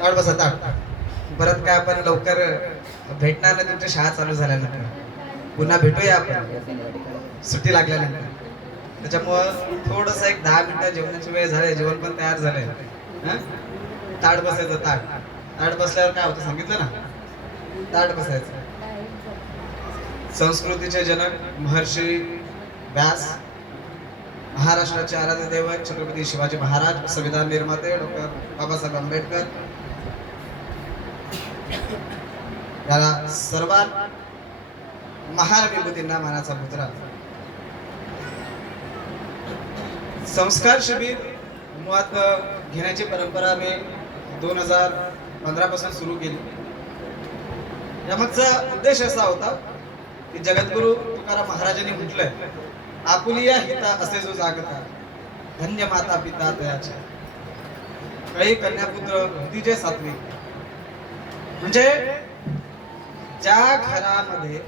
ताट बसा ताट. परत काय आपण लवकर भेटणार नाही तुमच्या शाळा चालू झाल्यानंतर. पुन्हा भेटूया आपण सुट्टी लागल्यानंतर. त्याच्यामुळं थोडस एक 10 मिनिटं जेवणाची वेळ झाली, जेवण पण तयार झालंय. हं? ताट बसायचं ताट. ताट बसल्यावर काय होतं सांगितलं ना, ताट बसायचं. संस्कृतीचे जनक महर्षी व्यास, महाराष्ट्राचे आराध्य दैवत छत्रपती शिवाजी महाराज, संविधान निर्माते डॉक्टर बाबासाहेब आंबेडकर, याला सर्वात महान विभूतींना मानाचा पुत्र. संस्कार शिबिर मुळात घेण्याची परंपरा आम्ही 2015 पासून सुरू केली. यामागचा उद्देश असा होता की जगद्गुरु तुकाराम महाराजांनी म्हटलंय, आपुलिया हिता असे जो जागता, धन्य माता पिता तयाचे, काही कन्यापुत्र भक्तीचे सात्विक. म्हणजे ज्या घरामध्ये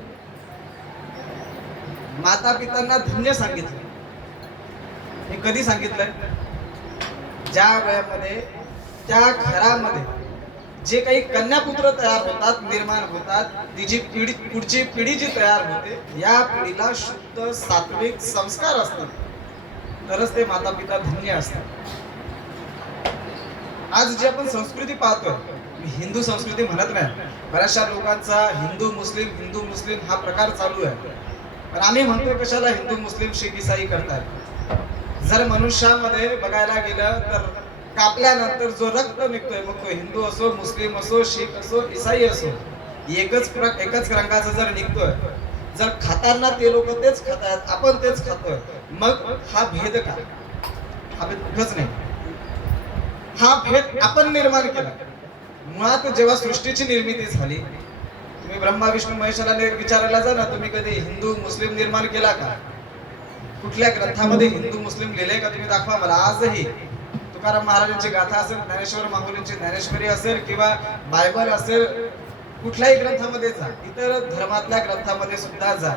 माता पितांना धन्य सांगितलं, हे कधी सांगितलंय? ज्या वेळेमध्ये त्या घरामध्ये जे काही कन्यापुत्र तयार होतात, निर्माण होतात, तिची पिढी, पुढची पिढी जी तयार होते, या पिढीला शुद्ध सात्विक संस्कार असतात, तरच ते माता पिता धन्य असतात. आज जी आपण संस्कृती पाहतोय, मी हिंदू संस्कृती म्हणत नाही, बऱ्याचशा लोकांचा हिंदू मुस्लिम हा प्रकार चालू आहे. पण आम्ही म्हणतो कशाला हिंदू मुस्लिम शीख ईसाई करतात? जर मनुष्यामध्ये बघायला गेलं तर कापल्यानंतर जो रक्त निघतोय, मग तो हिंदू असो, मुस्लिम असो, शीख असो, ईसाई असो, एकच रंगाचा जर निघतोय, जर खाताना ते लोक तेच खातात, आपण तेच खातोय, मग हा भेद का? हा भेद कुठंच नाही. हा भेद आपण निर्माण केला. मुळात जेव्हा सृष्टीची निर्मिती झाली, तुम्ही ब्रह्मा विष्णू महेशाला विचारायला जा ना, तुम्ही कधी हिंदू मुस्लिम निर्माण केला का? कुठल्या ग्रंथामध्ये हिंदू मुस्लिम लिहिलंय का? तुम्ही दाखवा मला. आजही तुकाराम महाराजांची गाथा असेल, ज्ञानेश्वर माहुलींची ज्ञानेश्वरी असेल, किंवा बायबल असेल, कुठल्याही ग्रंथामध्ये जा, इतर धर्मातल्या ग्रंथामध्ये सुद्धा जा,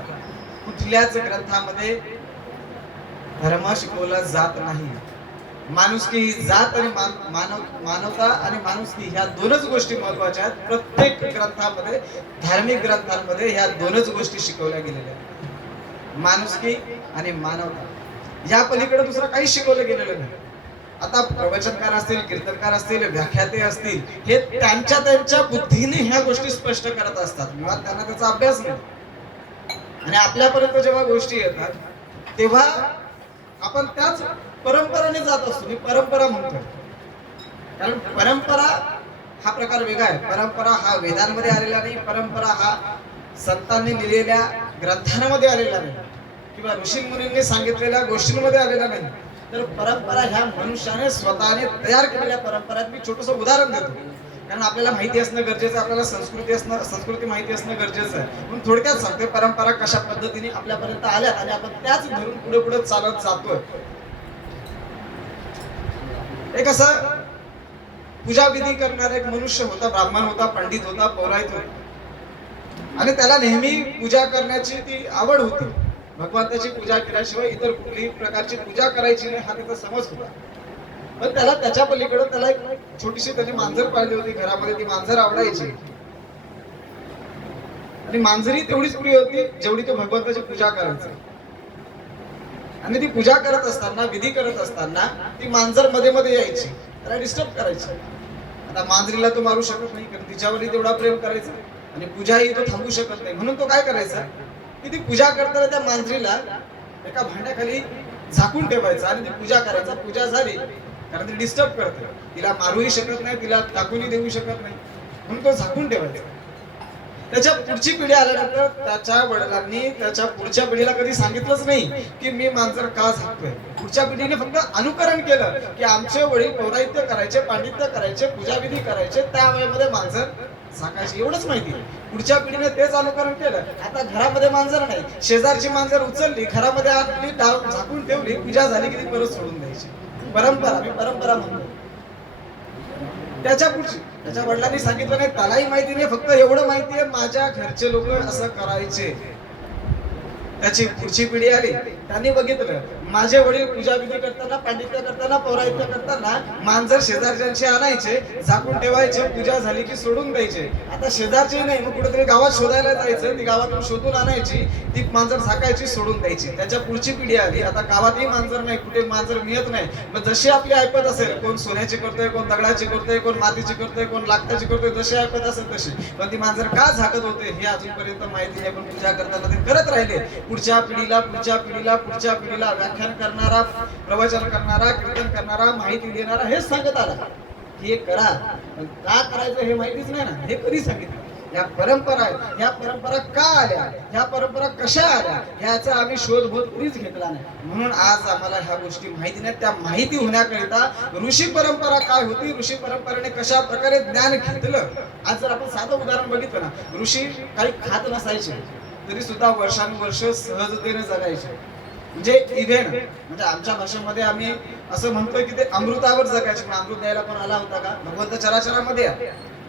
कुठल्याच ग्रंथामध्ये धर्म शिकवला जात नाही. माणुसकी ही जात आणि मानवता आणि माणुसकी ह्या दोनच गोष्टी महत्वाच्या आहेत. प्रत्येक ग्रंथामध्ये, धार्मिक ग्रंथांमध्ये ह्या दोनच गोष्टी शिकवल्या गेलेल्या आहेत, माणुसकी आणि मानवता. या पलीकडे दुसरं काही शिकवलं गेलेलं नाही. आता प्रवचनकार असतील, कीर्तनकार असतील, व्याख्याते असतील, हे त्यांच्या बुद्धीने ह्या गोष्टी स्पष्ट करत असतात, मुळात त्यांना त्याचा अभ्यास नाही. आणि आपल्यापर्यंत जेव्हा गोष्टी येतात, तेव्हा आपण त्याच परंपरेने जात असतो. मी परंपरा म्हणतोय कारण परंपरा हा प्रकार वेगळा आहे. परंपरा हा वेदांमध्ये आलेला नाही, परंपरा हा संतांनी लिहिलेल्या ग्रंथांमध्ये आलेला नाही, किंवा ऋषी मुनींनी सांगितलेल्या गोष्टींमध्ये आलेला नाही. तर परंपरा ह्या मनुष्याने स्वतःने तयार केलेल्या परंपरा. मी छोटंसं उदाहरण देतो, कारण आपल्याला माहिती असणं गरजेचं आहे, आपल्याला संस्कृती माहिती असणं गरजेचं आहे. म्हणून थोडक्यात सांगते परंपरा कशा पद्धतीने आपल्यापर्यंत आल्या आणि आपण त्याच धरून पुढे पुढे चालत जातोय. एक असं पूजा विधी करणारा एक मनुष्य होता, ब्राह्मण होता, पंडित होता, पौराहित होता, आणि त्याला नेहमी पूजा करण्याची ती आवड होती. भगवंताची पूजा केल्याशिवाय इतर कुठलीही प्रकारची पूजा करायची नाही, हा त्याचा समज होता. पण त्याला त्याच्या पलीकडे त्याला एक छोटीशी त्याची मांजर पाळली होती घरामध्ये. ती मांजर आवडायची, आणि मांजरी तेवढीच प्रिय होती जेवढी तो भगवंताची पूजा करायची. आणि ती पूजा करत असताना, विधी करत असताना, ती मांजर मध्ये मध्ये यायची, त्याला डिस्टर्ब करायची. आता मांजरीला तो मारू शकत नाही, कारण तिच्यावरही तेवढा प्रेम करायचा, आणि पूजाही तो थांबू शकत नाही. म्हणून तो काय करायचा की ती पूजा करताना त्या मांजरीला एका भांड्याखाली झाकून ठेवायचा आणि ती पूजा करायचा. पूजा झाली, कारण ती डिस्टर्ब करते, तिला मारूही शकत नाही, तिला टाकूनही देऊ शकत नाही, म्हणून तो झाकून ठेवायचा. त्याच्या पुढची पिढी आल्यानंतर त्याच्या वडिलांनी त्याच्या पुढच्या पिढीला कधी सांगितलंच नाही की मी मांजर का झाकतोय. पुढच्या पिढीने फक्त अनुकरण केलं की आमचे वडील पौराहित्य करायचे, पांडित्य करायचे, पूजाविधी करायचे, त्या वेळेमध्ये मांजर झाकायची, एवढंच माहिती. पुढच्या पिढीने तेच अनुकरण केलं. आता घरामध्ये मांजर नाही, शेजारची मांजर उचलली, घरामध्ये आणली, झाकून ठेवली, पूजा झाली की ती परत सोडून द्यायची. परंपरा, मी परंपरा म्हणतो. त्याच्या पुढची त्याच्या वडिलांनी सांगितलं नाही, त्यालाही माहिती नाही, फक्त एवढं माहिती आहे माझ्या घरचे लोक असं करायचे. त्याची पुढची पिढी आली, त्यांनी बघितलं माझे वडील पूजाविधी करताना, पांडित्य करताना, पौराहित्य करताना मांजर शेजारच्यांशी आणायचे, झाकून ठेवायचे, पूजा झाली की सोडून द्यायचे. आता शेजारचे नाही, मग कुठेतरी गावात शोधायला जायचं, ती गावातून शोधून आणायची, ती मांजर झाकायची, सोडून द्यायची. त्याच्या पुढची पिढी आली, आता गावातही मांजर नाही, कुठे मांजर मिळत नाही. मग जशी आपली ऐपत असेल, कोण सोन्याची करतोय, कोण दगडाची करतोय, कोण मातीची करतोय, कोण लाकडाची करतोय, जशी ऐपत असेल तशी. पण ती मांजर का झाकत होते हे अजूनपर्यंत माहिती नाही. पण पूजा करताना ते करत राहिले. पुढच्या पिढीला व्याख्यान करणारा, प्रवचन करणारा, कीर्तन करणारा, माहिती देणारा हेच सांगत आला, हे करा. पण का करायचं हे माहितीच नाही ना, हे कधी सांगितलं. या परंपरा आहेत, ह्या परंपरा का आल्या, ह्या परंपरा कशा आल्या, ह्याचा आम्ही शोधभोध कधीच घेतला नाही. म्हणून आज आम्हाला ह्या गोष्टी माहिती नाही. त्या माहिती होण्याकरिता ऋषी परंपरा काय होती, ऋषी परंपरेने कशा प्रकारे ज्ञान घेतलं. आज जर आपण साधं उदाहरण बघितलं ना, ऋषी काही खात नसायचे तरी सुद्धा वर्षानुवर्ष सहजतेने जगायचे. म्हणजे इव्हेन, म्हणजे आमच्या भाषेमध्ये आम्ही असं म्हणतोय की ते अमृतावर जगायचे. पण अमृत द्यायला पण आला होता का? भगवंत चराचरामध्ये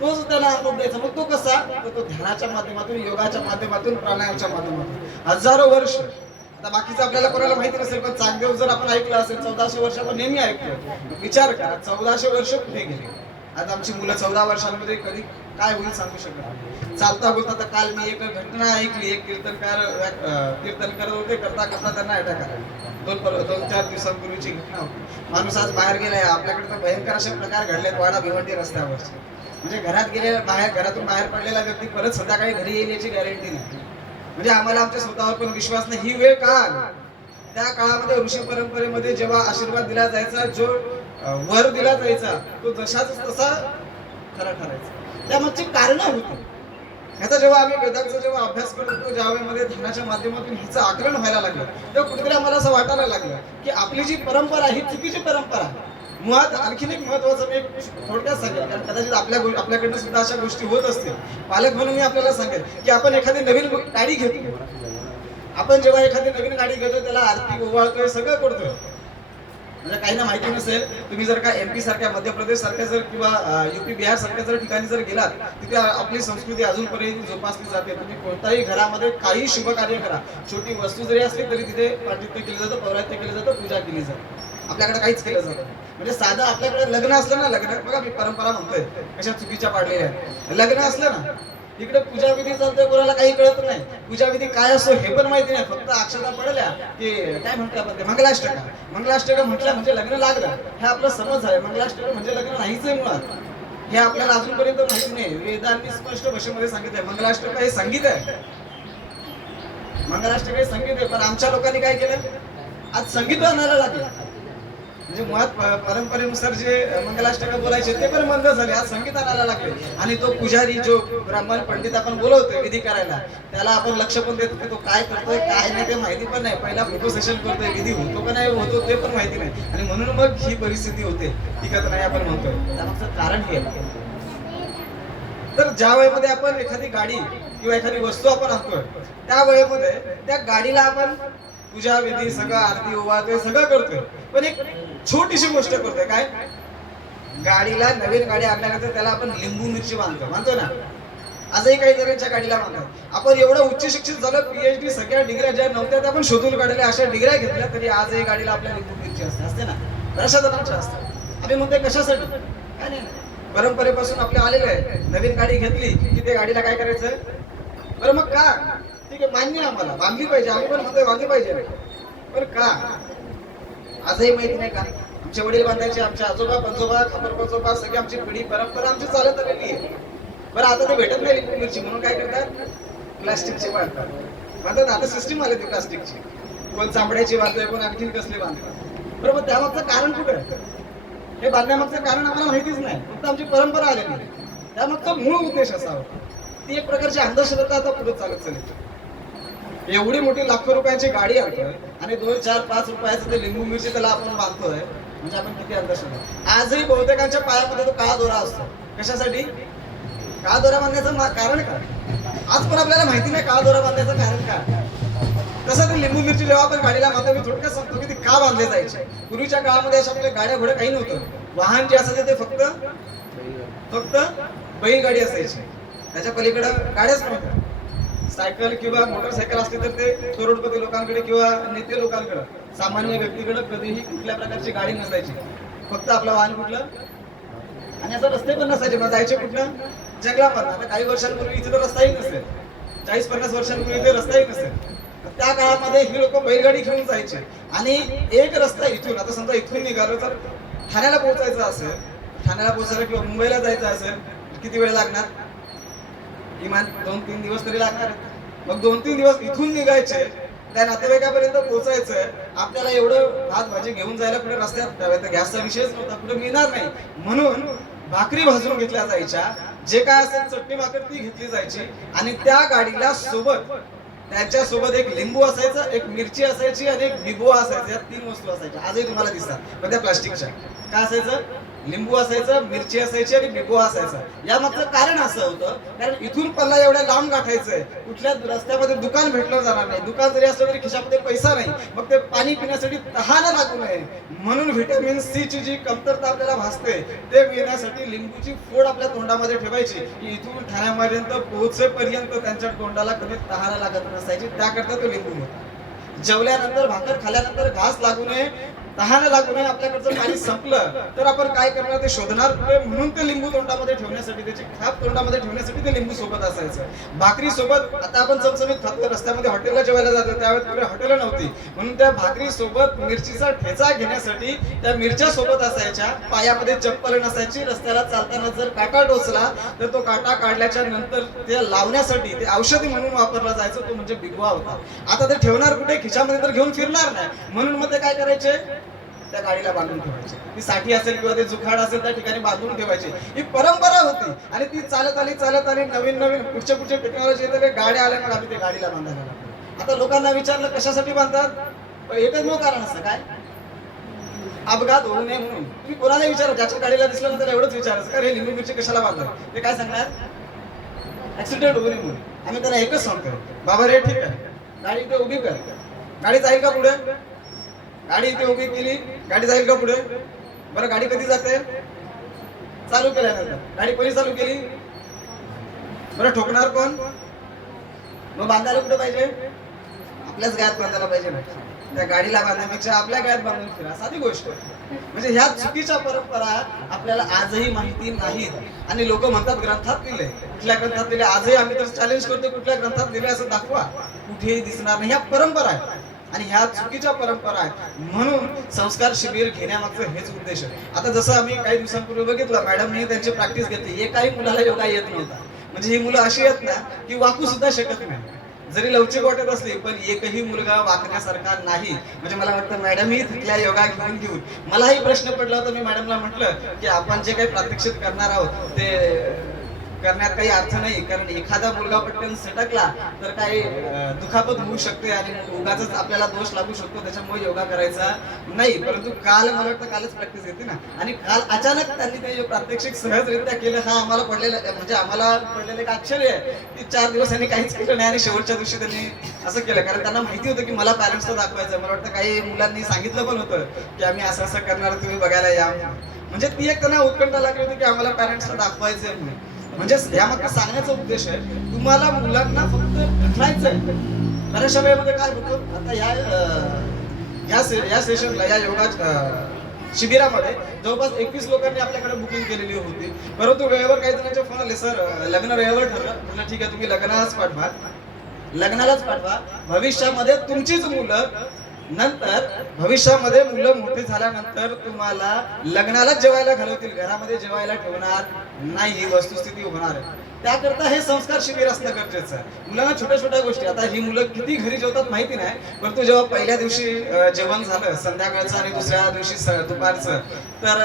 तोच त्याला अमृत द्यायचा. मग तो कसा? तर तो ध्यानाच्या माध्यमातून, योगाच्या माध्यमातून, प्राणायामच्या माध्यमातून हजारो वर्ष. आता बाकीचं आपल्याला कोणाला माहिती नसेल, पण चांगदेव जर आपण ऐकलं असेल 1400 वर्ष आपण नेहमी ऐकतो. विचार करा, 1400 वर्ष कुठे गेले. आज आमची मुलं 14 वर्षांमध्ये कधी काय होईल सांगू शकत. चालता बोलता, तर काल मी एक घटना ऐकली. एक कीर्तन करत होते, करता करता त्यांना अटॅक आला. 2-4 दिवसांपूर्वीची घटना होती. माणूस आज बाहेर गेलाय. आपल्याकडे तर भयंकर असे प्रकार घडलेत वाडा भिवंडी रस्त्यावरचे. म्हणजे घरातून बाहेर पडलेला व्यक्ती परत संध्याकाळी घरी येईल याची गॅरंटी नाही. म्हणजे आम्हाला आमच्या स्वतःवर पण विश्वास नाही. ही वेळ का आली? त्या काळामध्ये ऋषी परंपरेमध्ये जेव्हा आशीर्वाद दिला जायचा, जो वर दिला जायचा, तो जशाच तसा खरा ठरायचा. त्यामागची कारण होती. ह्याचा जेव्हा आम्ही वेदांचा जेव्हा अभ्यास करत होतो, ज्या वेळेमध्ये ध्यानाच्या माध्यमातून ह्याचं आकलन व्हायला लागलं, तेव्हा कुठेतरी आम्हाला असं वाटायला लागलं की आपली जी परंपरा ही चुकीची परंपरा. मुळात आणखीन एक महत्वाचं मी थोडक्यात सांगेल, कारण कदाचित आपल्याकडनं सुद्धा अशा गोष्टी होत असतील. पालक म्हणून मी आपल्याला सांगेल की आपण एखादी नवीन गाडी घेतो. आपण जेव्हा एखादी नवीन गाडी घेतो, त्याला आरती ओवाळतोय, सगळं करतोय. म्हणजे काहींना माहिती नसेल, तुम्ही जर का MP सारख्या, मध्य प्रदेश सारख्या जर, किंवा UP बिहार सारख्या जर ठिकाणी जर गेलात, तिथे आपली संस्कृती अजूनपर्यंत जोपासली जाते. तुम्ही कोणताही घरामध्ये काही शुभ कार्य करा, छोटी वस्तू जरी असली तरी तिथे पांडित्य केलं जातं, पौराहित्य केलं जातं, पूजा केली जाते. आपल्याकडे काहीच केलं जातं. म्हणजे साधं आपल्याकडे लग्न असलं ना, लग्न बघा, मी परंपरा म्हणतोय कशा चुकीच्या पाडलेल्या आहेत. लग्न असलं ना, इकडे पूजाविधी चालतोय, कोणाला काही कळत नाही. पूजाविधी काय असतो हे पण माहिती नाही. फक्त अक्षता पडल्या की काय म्हणतो आपण, ते मंगलाष्टका म्हटलं म्हणजे लग्न लागलं, हे आपलं समज आहे. मंगलाष्टका म्हणजे लग्न नाहीच आहे मुळात. हे आपल्याला अजूनपर्यंत माहिती नाही. वेदांनी स्पष्ट भाषेमध्ये सांगितलंय, मंगलाष्टका हे संगीत आहे. मंगलाष्टका हे संगीत आहे. पण आमच्या लोकांनी काय केलं, आज संगीत आणायला लागलं. म्हणजे मुळात परंपरेनुसार जे मंगलाष्टका बोलायचे ते पण बंद झाले. आज संगीत आणायला लागले. आणि तो पुजारी, जो ब्राह्मण पंडित आपण बोलवतोय विधी करायला, त्याला आपण लक्ष पण देतो की तो काय करतोय काय नाही ते माहिती पण नाही. पहिला फोटो सेशन करतोय, विधी होतो का नाही होतो ते पण माहिती नाही. आणि म्हणून मग ही परिस्थिती होते, टिकत नाही आपण म्हणतोय. त्यामागचं कारण हे. तर ज्या वेळेमध्ये आपण एखादी गाडी किंवा एखादी वस्तू आपण आणतोय, त्या वेळेमध्ये त्या गाडीला आपण पूजा विधी, सगळं आरती ओवाळतोय, सगळं करतोय. पण एक छोटीशी गोष्ट करतोय, काय? गाडीला, नवीन गाडी आणल्यानंतर त्याला आपण लिंबू मिरची मानतो ना. आजही काही जणांच्या गाडीला मानतात. आपण एवढं उच्च शिक्षित झालं, PhD सगळ्या डिग्र्या ज्या नव्हत्या त्या आपण शोधून काढल्या, अशा डिग्र्या घेतल्या, तरी आजही गाडीला आपल्या लिंबू मिरची असते ना. बऱ्याचशा जणांच्या असतात. आम्ही म्हणतोय कशासाठी? काय नाही, परंपरेपासून आपल्या आलेलं आहे. नवीन गाडी घेतली की ते गाडीला काय करायचं? बरं मग का? ठीक आहे, मान्य आम्हाला, बांधली पाहिजे, आम्ही पण म्हणतोय बांधली पाहिजे. पण का? आजही माहिती नाही का? आमचे वडील बांधायचे, आमचे आजोबा पंजोबा, खापर पंजोबा, सगळी आमची पिढी परंपरा आमची चालत आलेली आहे. बरं आता ते भेटत नाही लिंबू मिरची, म्हणून काय करतात? प्लास्टिकची बांधतात. आता सिस्टीम आली ती प्लास्टिकची. कोण चांबड्याची बांधतोय, कोण आणखीन कसली बांधतात. बरोबर, त्यामागचं कारण कुठं आहे? हे बांधण्यामागचं कारण आम्हाला माहितीच नाही. फक्त आमची परंपरा आलेली आहे. त्यामागचा मूळ उद्देश असा होता. ती एक प्रकारची अंधश्रद्धा आता पुढे चालत चालली. एवढी मोठी लाखो रुपयाची गाडी आणतोय आणि 2, 4, 5 रुपयाचं ते लिंबू मिरची त्याला आपण बांधतोय. म्हणजे आपण किती अंधश्रद्धा. आजही बहुतेकांच्या पायामध्ये तो काळा दोरा असतो. कशासाठी? काळा दोरा बांधण्याचं कारण काय? आज पण आपल्याला माहिती नाही काळा दोरा बांधण्याचं कारण काय. तसं ते लिंबू मिरची जेव्हा आपण गाडीला बांधतो, मी थोडक्यात सांगतो की ते का बांधले जायचे. पूर्वीच्या काळामध्ये अशा आपल्या गाड्या घोड्या काही नव्हतं. वाहन जे असायचे ते फक्त बैलगाडी असायची. त्याच्या पलीकडे गाड्याच नव्हत्या. सायकल किंवा मोटरसायकल असली तर ते करोडपती लोकांकडे किंवा नेते लोकांकडे. सामान्य व्यक्तीकडे कधीही कुठल्या प्रकारची गाडी नसायची, फक्त आपलं वाहन कुठलं, आणि आता रस्ते पण नसायचे. मग जायचे कुठलं, जंगलामध्ये. आता काही वर्षांपूर्वी इथे तर रस्ताही नसेल, 40-50 वर्षांपूर्वी इथे रस्ताही नसेल. त्या काळामध्ये ही लोक बैलगाडी घेऊन जायचे, आणि एक रस्ता इथून, आता समजा इथून निघालो तर ठाण्याला पोहोचायचं असेल, ठाण्याला पोहोचायला किंवा मुंबईला जायचं असेल, किती वेळ लागणार, किमान 2-3 दिवस तरी लागणार. मग 2-3 दिवस इथून निघायचे, त्या नातेवाईकापर्यंत पोहोचायचंय. आपल्याला एवढं भात भाजी घेऊन जायला कुठे रस्त्यात गॅसचा विषयच नव्हता, कुठे मिळणार नाही. म्हणून भाकरी भाजून घेतल्या जायच्या, जे काय असेल चटणी भाकर ती घेतली जायची, आणि त्या गाडीला सोबत, त्यांच्यासोबत एक लिंबू असायचं, एक मिरची असायची, आणि एक बिबुआ असायचा. या 3 वस्तू असायच्या. आजही तुम्हाला दिसतात पण त्या प्लास्टिकच्या. काय असायचं, लिंबू असायचं, मिरची असायची, आणि बिबुआ असायचा. यामागचं कारण असं होतं, कारण इथून पल्ला एवढ्या लांब गाठायचंय, कुठल्या रस्त्यामध्ये दुकान भेटलं जाणार नाही, दुकान जरी असलं तरी खिशामध्ये पैसा नाही, मग ते पाणी पिण्यासाठी तहान लागू नये म्हणून व्हिटॅमिन सी ची जी कमतरता आपल्याला भासते ते मिळण्यासाठी लिंबूची फोड आपल्या तोंडामध्ये ठेवायची, की इथून ठाण्यापर्यंत पोहोचेपर्यंत त्यांच्या तोंडाला कधी तहान लागत नसायची. त्याकरता तो लिंबू होता. जेवल्यानंतर, भाकर खाल्यानंतर घास लागू नये, तहान लागू नये, आपल्याकडचं पाणी संपलं तर आपण काय करणार ते शोधणार कुठे, म्हणून ते लिंबू तोंडामध्ये ठेवण्यासाठी, त्याची खाप तोंडामध्ये ठेवण्यासाठी ते लिंबू सोबत असायचं. भाकरी सोबत, आता आपण चमचमीत खातो, रस्त्यामध्ये हॉटेलला जेवायला जातो, त्यावेळेस कुठे हॉटेल नव्हती, म्हणून त्या भाकरी सोबत मिरचीचा ठेचा घेण्यासाठी त्या मिरच्या सोबत असायच्या. पायामध्ये चप्पल नसायची, रस्त्याला चालताना जर काटा टोचला तर तो काटा काढल्याच्या नंतर ते लावण्यासाठी ते औषधी म्हणून वापरला जायचं, तो म्हणजे बिगवा होता. आता ते ठेवणार कुठे, खिशामध्ये तर घेऊन फिरणार नाही, म्हणून मग ते काय करायचे, त्या गाडीला बांधून ठेवायचे. ती साठी असेल किंवा ते जुखाड असेल त्या ठिकाणी बांधून ठेवायची. ही परंपरा होती, आणि ती चालत आली नवीन पुढच्या टेक्नॉलॉजी येते, गाड्या आल्या, मग आम्ही ते गाडीला बांधायला लागलो. आता लोकांना विचारलं कशासाठी बांधतात, एकच कारण असतं, काय, अपघात होऊ नये म्हणून. तुम्ही कोणाला विचारा, ज्याच्या गाडीला दिसलं ना त्याला एवढंच विचारायचं, का रे लिंबू मिरची कशाला बांधतात, ते काय सांगणार, ऍक्सिडेंट होऊ नये म्हणून. आम्ही त्यांना एकच सांगतो, बाबा रे ठीक आहे, गाडी इथे उभी कर, गाडी जाईल का पुढे, गाडी इथे उभी केली, गाडी जाईल का पुढे, बरं गाडी कधी जाते, चालू केल्यानंतर. गाडी कोणी चालू केली, बरं ठोकणार कोण, मग बांधायला कुठे पाहिजे, आपल्याच गळ्यात बांधायला पाहिजे ना, त्या गाडीला बांधण्यापेक्षा आपल्या गळ्यात बांधून फिरा, साधी गोष्ट. म्हणजे ह्या चुकीच्या परंपरा आपल्याला आजही माहिती नाहीत, आणि लोक म्हणतात ग्रंथात दिले, कुठल्या ग्रंथात दिले, आजही आम्ही तर चॅलेंज करतो, कुठल्या ग्रंथात दिले असं दाखवा, कुठेही दिसणार नाही. ह्या परंपरा आहे, आणि ह्या चुकीच्या परंपरा आहे. म्हणून संस्कार शिबिर घेण्यामागचं हेच उद्देश आहे. आता जसं आम्ही काही दिवसांपूर्वी बघितलं, मॅडमने त्यांची प्रॅक्टिस घेतली, एकाही मुलाला योगा येत नव्हता. म्हणजे ही मुलं अशी आहेत ना की वाकू सुद्धा शकत नाही, जरी लवचिक वाटत असली पण एकही मुलगा वाकण्यासारखा नाही. म्हणजे मला वाटतं मॅडमही तिथल्या योगा घेऊन मलाही प्रश्न पडला होता. मी मॅडमला म्हटलं की आपण जे काही प्रात्यक्षिक करणार आहोत ते करण्यात काही अर्थ नाही, कारण एखादा मुलगा पटकन सटकला तर काही दुखापत होऊ शकते आणि उगाच आपल्याला दोष लागू शकतो, त्याच्यामुळे योगा करायचा नाही. परंतु काल मला वाटतं कालच प्रॅक्टिस येते ना, आणि काल अचानक त्यांनी ते प्रात्यक्षिक सहजरित्या केलं. हा आम्हाला पडलेलं म्हणजे आम्हाला पडलेलं एक आश्चर्य आहे की 4 दिवस त्यांनी काहीच केलं नाही आणि शेवटच्या दिवशी त्यांनी असं केलं, कारण त्यांना माहिती होतं की मला पॅरेंट्सला दाखवायचं. मला वाटतं काही मुलांनी सांगितलं पण होतं की आम्ही असं असं करणार, तुम्ही बघायला या. म्हणजे ती एक त्यांना उत्कंठा लागली होती की आम्हाला पॅरेंट्सला दाखवायचंय म्हणून. म्हणजे यामागे सांगण्याचा उद्देश आहे तुम्हाला मुलांना फक्त ढकलायचंय. बऱ्याचशा वेळेमध्ये काय होतं, आता या सेशनला, या योगा शिबिरामध्ये जवळपास 21 लोकांनी आपल्याकडे बुकिंग केलेली होती. परंतु वेळेवर काही जणांचे फोन आले, सर लग्न वेळेवर ठरलं. म्हटलं ठीक आहे, तुम्ही लग्नालाच पाठवा. भविष्यामध्ये तुमचीच मुलं, नंतर भविष्यामध्ये मुलं मोठी झाल्यानंतर तुम्हाला लग्नालाच जेवायला घालवतील, घरामध्ये जेवायला ठेवणार नाही, ही वस्तुस्थिती होणार आहे. त्याकरता हे संस्कार शिबिर असणं गरजेचं आहे. मुलांना छोट्या छोट्या गोष्टी, आता ही मुलं किती घरी जेवतात माहिती नाही, परंतु जेव्हा पहिल्या दिवशी जेवण झालं संध्याकाळचं आणि दुसऱ्या दिवशी दुपारचं, तर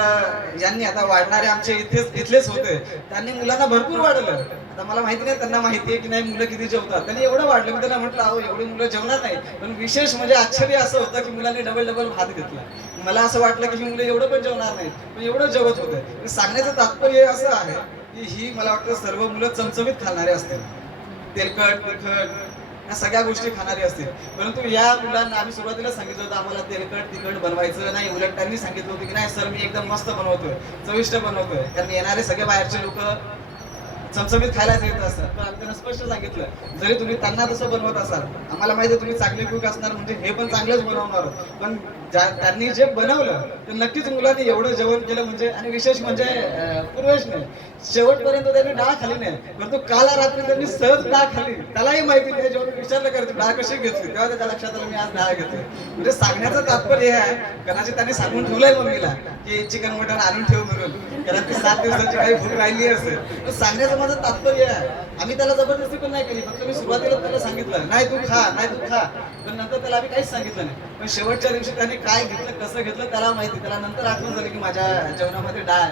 यांनी आता वाढणारे आमचे इथलेच होते, त्यांनी मुलांना भरपूर वाढलं. आता मला माहिती नाही त्यांना माहिती आहे की नाही मुलं किती जेवतात, त्यांनी एवढं वाढलं. मी त्यांना म्हटलं अहो एवढी मुलं जेवणार नाही, पण विशेष म्हणजे आश्चर्य असं होतं की मुलांनी डबल भात घेतला. मला असं वाटलं की ही मुलं एवढं पण जेवणार नाहीत, पण एवढं जेवत होते. सांगण्याचं तात्पर्य असं आहे की ही मला वाटतं सर्व मुलं चमचमीत खाणारे असतील, तेलकट तिखट या सगळ्या गोष्टी खाणारे असतील. परंतु या मुलांना आम्ही सुरुवातीला सांगितलं होतं आम्हाला तेलकट तिखट बनवायचं नाही. उलट त्यांनी सांगितलं होतं की नाही सर मी एकदम मस्त बनवतोय, चविष्ट बनवतोय, कारण येणारे सगळे बाहेरचे लोक चमचमीत खायलाच येत असतात. पण आम्ही त्यांना स्पष्ट सांगितलं, जरी तुम्ही त्यांना तसं बनवत असाल, आम्हाला माहिती आहे तुम्ही चांगले कुक असणार, म्हणजे हे पण चांगलंच बनवणार आहोत. पण त्यांनी जे बनवलं ते नक्कीच मुलांनी एवढं जेवण केलं म्हणजे, आणि विशेष म्हणजे पूर्वेश नाही, शेवटपर्यंत त्यांनी डाळ खाली नाही, परंतु काल रात्री त्यांनी सहज डाळ खाली. त्यालाही माहिती नाही, जेव्हा विचारलं करते डाळ कशी घेतली, तेव्हा त्याच्या लक्षात आलं मी आज डाळ घेतली. म्हणजे सांगण्याचं तात्पर्य हे आहे, कदाचित त्यांनी सांगून ठेवलंय मम्मीला की चिकन मटन आणून ठेव म्हणून, कारण ती 7 दिवसाची काही भूक राहिली असेल. सांगण्याचं माझं तात्पर्य आहे, आम्ही त्याला जबरदस्ती पण नाही केली, फक्त मी सुरुवातीला त्याला सांगितलं नाही तू खा, नाही तू खा, पण नंतर त्याला आम्ही काहीच सांगितलं नाही. पण शेवटच्या दिवशी त्याने काय घेतलं, कसं घेतलं त्याला माहिती. त्याला नंतर आठवण झाली की माझ्या जेवणामध्ये डाळ.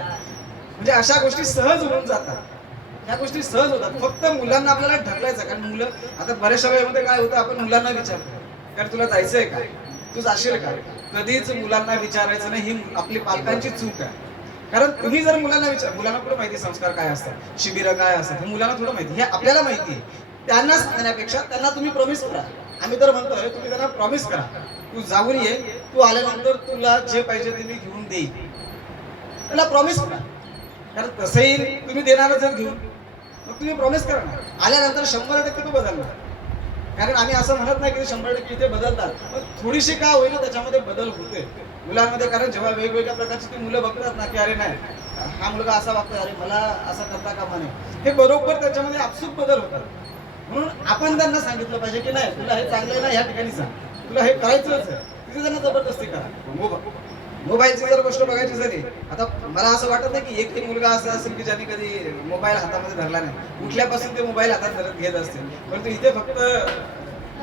म्हणजे अशा गोष्टी सहज होऊन जातात, ह्या गोष्टी सहज होतात. फक्त मुलांना आपल्याला ढकलायचं, कारण मुलं आता बऱ्याचशा वेळेमध्ये काय होतं, आपण मुलांना विचारतो कारण तुला जायचंय का, तू जाशील का. कधीच मुलांना विचारायचं नाही, ही आपली पालकांची चूक आहे. कारण तुम्ही जर मुलांना मुलांना कुठं माहिती संस्कार काय असतात, शिबिरं काय असतात, हे मुलांना थोडं माहिती, हे आपल्याला माहिती आहे. त्यांना सांगण्यापेक्षा त्यांना तुम्ही प्रॉमिस करा. आम्ही तर म्हणतोय तुम्ही त्यांना प्रॉमिस करा, तू जाऊन ये, तू आल्यानंतर तुला जे पाहिजे ते मी घेऊन देईन. त्याला प्रॉमिस करा, कारण तसंही तुम्ही देणारच जर घेऊन, मग तुम्ही प्रॉमिस करा ना. आल्यानंतर 100% तो बदलणार. कारण आम्ही असं म्हणत नाही की 100% इथे बदलतात, पण थोडीशी का होईना त्याच्यामध्ये बदल होते मुलांमध्ये. कारण जेव्हा वेगवेगळ्या प्रकारची ती मुलं बघतात ना की अरे नाही हा मुलगा असा वागतोय, अरे मला असं करता कामा नये, हे बरोबर त्याच्यामध्ये आपसूक बदल होतात. म्हणून आपण त्यांना सांगितलं पाहिजे की नाही तुला हे चांगलं आहे ना, या ठिकाणी सांग, तुला हे करायचंच आहे, तिथे त्यांना जबरदस्ती करा. मोबाईलची जर गोष्ट बघायची झाली, आता मला असं वाटत नाही की एकही मुलगा असा असेल की ज्याने कधी मोबाईल हातामध्ये धरला नाही. उठल्यापासून ते मोबाईल हातात धरत घेत असतील, परंतु इथे फक्त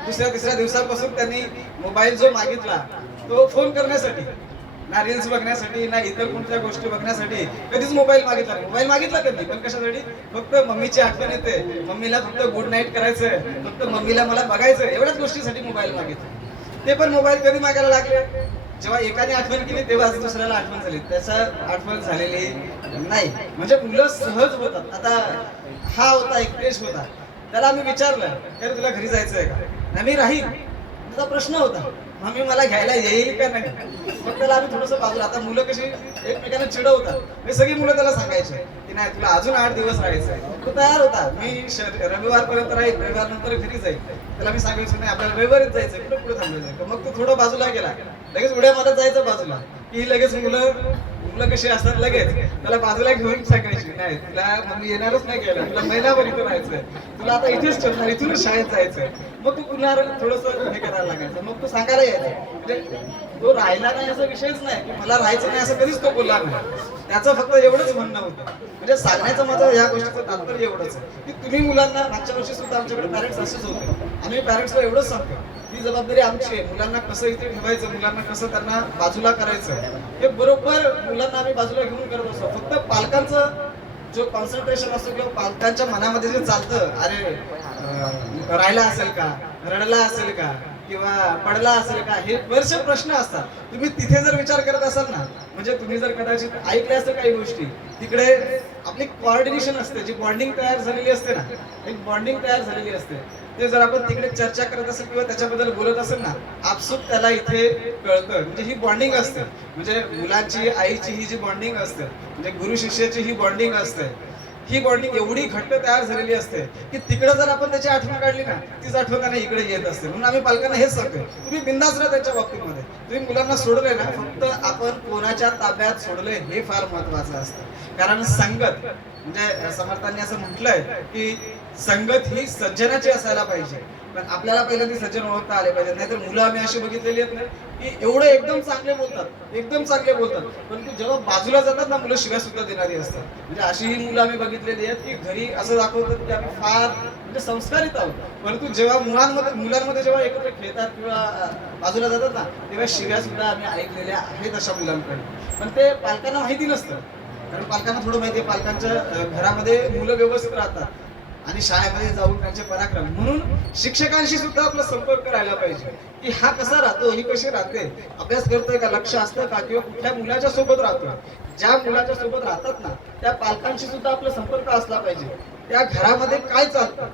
दुसऱ्या तिसऱ्या दिवसापासून त्यांनी मोबाईल जो मागितला तो फोन करण्यासाठी, ना रील्स बघण्यासाठी, ना इतर कोणत्या गोष्टी बघण्यासाठी कधीच मोबाईल मागितला नाही. मोबाईल मागितला कधी पण कशासाठी, फक्त मम्मीची आठवण येते, मम्मीला फक्त गुड नाईट करायचंय, फक्त मम्मीला मला बघायचं, एवढ्याच गोष्टीसाठी मोबाईल मागितला. ते पण मोबाईल कधी मागायला लागले, जेव्हा एकाने आठवण केली तेव्हाच दुसऱ्याला आठवण झाली, त्याचा आठवण झालेली नाही. म्हणजे मुलं सहज होतात. आता हा होता एक देश होता, त्याला आम्ही विचारलं अरे तुला घरी जायचंय का, नाही मी राहील. त्याचा प्रश्न होता मम्मी मला घ्यायला येईल का नाही. मग त्याला आम्ही थोडंसं बाजूला, आता मुलं कशी एकमेकांना चिडवतात, मी सगळी मुलं त्याला सांगायचे की नाही तुला अजून 8 दिवस राहायचंय. तो तयार होता, मी रविवारपर्यंत राहील, रविवार नंतर घरी जाईल. त्याला मी सांगायचं नाही आपल्याला रविवारीच जायचंय, कुठं पुढे थांबायचं. मग तो थोडं बाजूला गेला, लगेच उड्या मारत जायचं बाजूला, की लगेच मुलं कशी असतात, लगेच त्याला बाजूला घेऊन सांगायची नाही तुला मम्मी येणारच नाही गेला, तुला महिनाभर इथं राहायचंय, तुला आता इथेच ठेवणार, इथूनच शाळेत जायचंय. मग तू पुन्हा थोडस हे करायला लागायचं, मग तू सांगायला यायचं. म्हणजे तो राहिला नाही असा विषयच नाही की मला राहायचं नाही असं कधीच तो बोलला नाही. त्याचं फक्त एवढंच म्हणणं होतं. म्हणजे सांगण्याचं माझं या गोष्टीचं तात्पर्य एवढंच आहे की तुम्ही मुलांना, मागच्या वर्षी सुद्धा आमच्याकडे पॅरेंट्स असेच होते, आम्ही पॅरेंट्सला एवढंच सांगतो ती जबाबदारी आमची आहे, मुलांना कसं इथे ठेवायचं, मुलांना कसं त्यांना बाजूला करायचं, हे बरोबर मुलांना आम्ही बाजूला घेऊन करत असतो. फक्त पालकांचं जो कॉन्सन्ट्रेशन असतो किंवा पालकांच्या मनामध्ये जे चालतं, अरे राहिला असेल का, रडला असेल का, किंवा पडला असेल का, हे बरेचसे प्रश्न असतात. तुम्ही तिथे जर विचार करत असाल ना, म्हणजे तुम्ही जर कदाचित ऐकल्या असतील काही गोष्टी, तिकडे आपली कोऑर्डिनेशन असते, जी बॉन्डिंग तयार झालेली असते ना, एक बॉन्डिंग तयार झालेली असते, ते जर आपण तिकडे चर्चा करत असेल किंवा त्याच्याबद्दल बोलत असेल ना, आपसूक त्याला इथे कळतं. म्हणजे ही बॉन्डिंग असते, म्हणजे मुलांची आईची ही जी बॉन्डिंग असते, म्हणजे गुरु शिष्याची ही बॉन्डिंग असते, ही बॉन्डिंग एवढी घट्ट तयार झालेली असते की तिकडे जर आपण त्याची आठवण काढली ना, तीच आठवण त्यांना इकडे येत असते. म्हणून आम्ही पालकांना हेच सांगतो, तुम्ही बिंदास राहा त्यांच्या बाबतीमध्ये. तुम्ही मुलांना सोडले ना, फक्त आपण कोणाच्या ताब्यात सोडले हे फार महत्वाचं असतं. कारण संगत, म्हणजे समर्थांनी असं म्हटलंय की संगत ही सज्जनाची असायला पाहिजे, पण आपल्याला पहिल्यांदा सज्जन ओळखता आले पाहिजे. नाहीतर मुलं आम्ही अशी बघितलेली आहेत ना की एवढे एकदम चांगले बोलतात, एकदम चांगले बोलतात, परंतु जेव्हा बाजूला जातात ना मुलं शिव्या सुद्धा देणारी असतात. म्हणजे अशी ही मुलं आम्ही बघितलेली आहेत की घरी असं दाखवतात की आम्ही फार म्हणजे संस्कारित आहोत, परंतु जेव्हा मुलांमध्ये जेव्हा एकत्र खेळतात किंवा बाजूला जातात ना, तेव्हा शिव्या सुद्धा आम्ही ऐकलेल्या आहेत अशा मुलांकडे. पण ते पालकांना माहिती नसतं, कारण पालकांना थोडं माहिती आहे पालकांच्या घरामध्ये मुलं व्यवस्थित राहतात आणि शाळेमध्ये जाऊन त्यांचे पराक्रम. म्हणून शिक्षकांशी सुद्धा आपला संपर्क राहायला पाहिजे की हा कसा राहतो, ही कशी राहते, अभ्यास करतोय का, लक्ष असतं का, किंवा कुठल्या मुलाच्या सोबत राहतोय. ज्या मुलाच्या सोबत राहतात ना त्या पालकांशी सुद्धा आपला संपर्क असला पाहिजे. त्या घरामध्ये काय चालतं,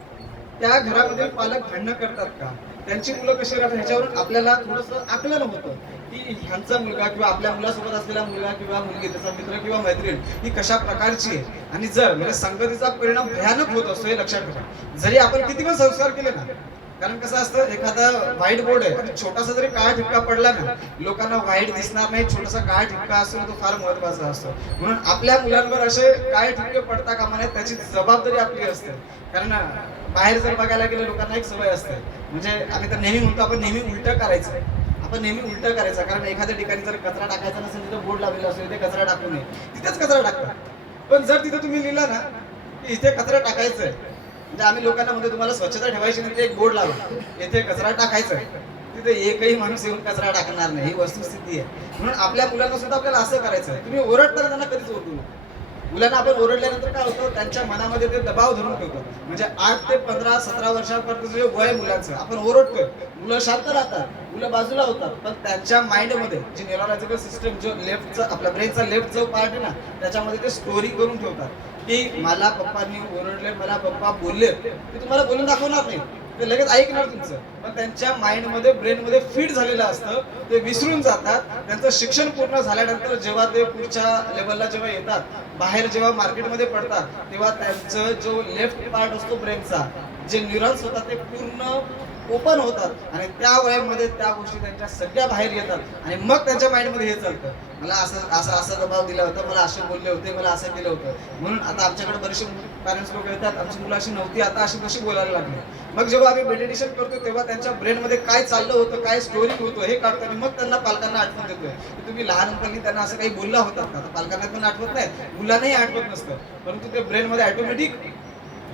त्या घरामध्ये पालक भांडणं करतात का, त्यांची मुलं कशी राहतात, ह्याच्यावरून आपल्याला थोडंसं आकलन होतं की ह्यांचा मुलगा किंवा आपल्या मुलासोबत असलेला मुलगा किंवा मुलगी, त्याचा मित्र किंवा मैत्रीण ही कशा प्रकारची आहे. आणि जर म्हणजे संगतीचा परिणाम भयानक होत असतो हे लक्षात ठेवा. जरी आपण किती पण संस्कार केले ना, कारण कसं असतं, एखादा व्हाईट बोर्ड आहे आणि छोटासा जरी काळा ठिपका पडला ना, लोकांना व्हाईट दिसणार नाही, छोटासा काळा ठिपका असतो तो फार महत्वाचा असतो. म्हणून आपल्या मुलांवर असे काळे ठिपके पडता कामा नये, त्याची जबाबदारी आपली असते. कारण बाहेर जर बघायला गेलं, लोकांना एक सवय असते, म्हणजे आम्ही तर नेहमी म्हणतो आपण नेहमी उलटं करायचं. आपण नेहमी उलटं करायचं, कारण एखाद्या ठिकाणी जर कचरा टाकायचा नसेल, तिथे बोर्ड लावलेला असेल, तिथे कचरा टाकू नये, तिथेच कचरा टाकतात. पण जर तिथे तुम्ही लिहिला ना की इथे कचरा टाकायचा आहे, म्हणजे आम्ही लोकांना म्हणतो तुम्हाला स्वच्छता ठेवायची नाही, एक बोर्ड लावा, येथे कचरा टाकायचा आहे, तिथे एकही माणूस येऊन कचरा टाकणार नाही, ही वस्तुस्थिती आहे. म्हणून आपल्या मुलांना सुद्धा आपल्याला असं करायचं आहे. तुम्ही ओरडताना त्यांना कधीच ओरडू नका. मुलांना आपण ओरडल्यानंतर काय होतं, त्यांच्या मनामध्ये ते दबाव धरून ठेवतो. म्हणजे 8 ते 15-17 वर्षापर्यंत जे वय मुलांचं, आपण ओरडतोय, मुलं शांत राहतात, मुलं बाजूला होतात, पण त्यांच्या माइंडमध्ये जी न्यूरोलॉजिकल सिस्टम, जो लेफ्टचा आपल्या ब्रेनचा लेफ्ट जो पार्ट आहे ना, त्याच्यामध्ये ते स्टोरी करून ठेवतात की मला पप्पांनी ओरडले, मला पप्पा बोलले. ते तुम्हाला बोलून दाखवणार नाही, ते लगेच ऐकणार तुमचं, पण त्यांच्या माइंडमध्ये ब्रेनमध्ये फिट झालेलं असतं, ते विसरून जातात. त्यांचं शिक्षण पूर्ण झाल्यानंतर जेव्हा ते पुढच्या लेवलला जेव्हा येतात, बाहेर जेव्हा मार्केटमध्ये पडतात, तेव्हा त्यांचं जो लेफ्ट पार्ट असतो ब्रेनचा, जे न्यूरॉन्स होतात ते पूर्ण ओपन होतात आणि त्या वयामध्ये त्या गोष्टी त्यांच्या सगळ्या बाहेर येतात. आणि मग त्यांच्या माइंडमध्ये हे चालतं, मला असं असं असं दबाव दिला होता, मला असे बोलले होते, मला असं केलं होतं. म्हणून आता आमच्याकडे बरेचसे पॅरेंट्स लोक येतात, आमची मुलं अशी नव्हती, आता अशी कशी बोलायला लागली. मग जेव्हा आम्ही मेडिटेशन करतो, तेव्हा त्यांच्या ब्रेनमध्ये काय चाललं होतं, काय स्टोरी होतं हे काढतो आणि मग त्यांना पालकांना आठवण देतोय की तुम्ही लहानपणी त्यांना असं काही बोलला होता का. आता पालकांना पण आठवत नाही, मुलांनाही आठवत नसतं, परंतु ते ब्रेनमध्ये ऑटोमॅटिक,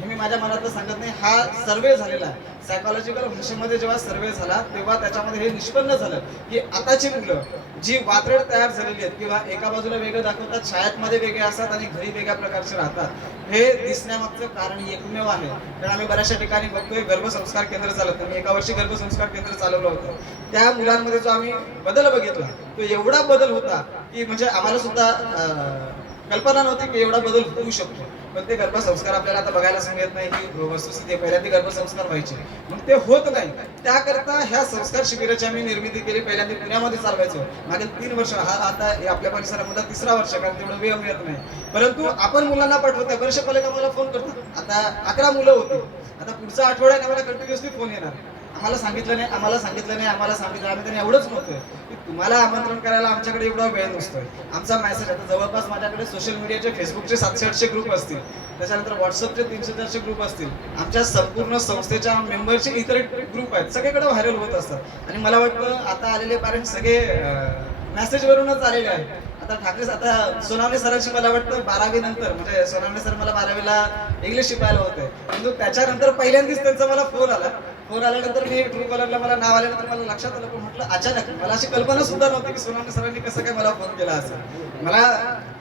हे मी माझ्या मनातलं सांगत नाही, हा सर्वे झालेला आहे. सायकोलॉजिकल भाषेमध्ये जेव्हा सर्वे झाला, तेव्हा त्याच्यामध्ये हे निष्पन्न झालं की आताची मुलं जी वात्रट तयार झालेली आहेत, किंवा एका बाजूला वेगळं दाखवतात, शाळेमध्ये वेगळे असतात आणि घरी वेगळ्या प्रकारचे राहतात, हे दिसण्यामागचं कारण एकमेव आहे. कारण आम्ही बऱ्याचशा ठिकाणी बघतोय, गर्भसंस्कार केंद्र चालवतं. मी एका वर्षी गर्भसंस्कार केंद्र चालवलं होतं. त्या मुलांमध्ये जो आम्ही बदल बघितला, तो एवढा बदल होता की म्हणजे आम्हाला सुद्धा कल्पना नव्हती की एवढा बदल होऊ शकतो. पण ते गर्भसंस्कार आपल्याला आता बघायला सांगत नाही, ही वस्तुस्थिती पहिल्यांदा गर्भसंस्कार व्हायचे, मग ते होत नाही. त्याकरता ह्या संस्कार शिबिराची आम्ही निर्मिती केली. पहिल्यांदा पुण्यामध्ये चालवायचो, मागील 3 वर्ष, हा आता आपल्या परिसरामध्ये 3रा वर्ष, कारण तेवढं वेळ मिळत नाही. परंतु आपण मुलांना पाठवतोय. बरेचसे पालक आम्हाला फोन करतात, आता 11 मुलं होती, आता पुढचा आठवड्यात आम्हाला कंटिन्युअसली फोन येणार, आम्हाला सांगितलं नाही, आम्हाला सांगितलं नाही, आम्हाला सांगितलं. आम्ही त्यांनी एवढंच म्हणतोय की तुम्हाला आमंत्रण करायला आमच्याकडे एवढा वेळ नसतोय. आमचा मेसेज आता जवळपास माझ्याकडे सोशल मीडियाचे, फेसबुकचे 700-800 ग्रुप असतील, त्याच्यानंतर व्हॉट्सअपचे 300-400 ग्रुप असतील, आमच्या संपूर्ण संस्थेच्या मेंबरचे इतर ग्रुप आहेत, सगळीकडे व्हायरल होत असतात. आणि मला वाटतं आता आलेले पॅरेंट्स सगळे मेसेजवरूनच आलेले आहेत. आता ठाकरे, आता सोनावणे सरांची मला वाटतं 12वी नंतर, म्हणजे सोनावणे सर मला 12वीला इंग्लिश शिकायला होते, परंतु त्याच्यानंतर पहिल्यांदाच त्यांचा मला फोन आला. फोन आल्यानंतर मी ट्रू कॉलरला मला नाव आल्यानंतर मला लक्षात आलं, पण म्हटलं अचानक, मला अशी कल्पना सुद्धा नव्हती की सोनावणे सरांनी कसं काय मला फोन केला असेल. मला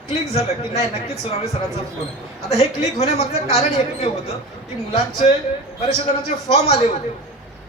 क्लिक झालं की नाही, नक्कीच सोनावणे सरांचा फोन. आता हे क्लिक होण्यामागचं कारण एकमेव होतं की मुलांचे बरेचशे जणांचे फॉर्म आले होते,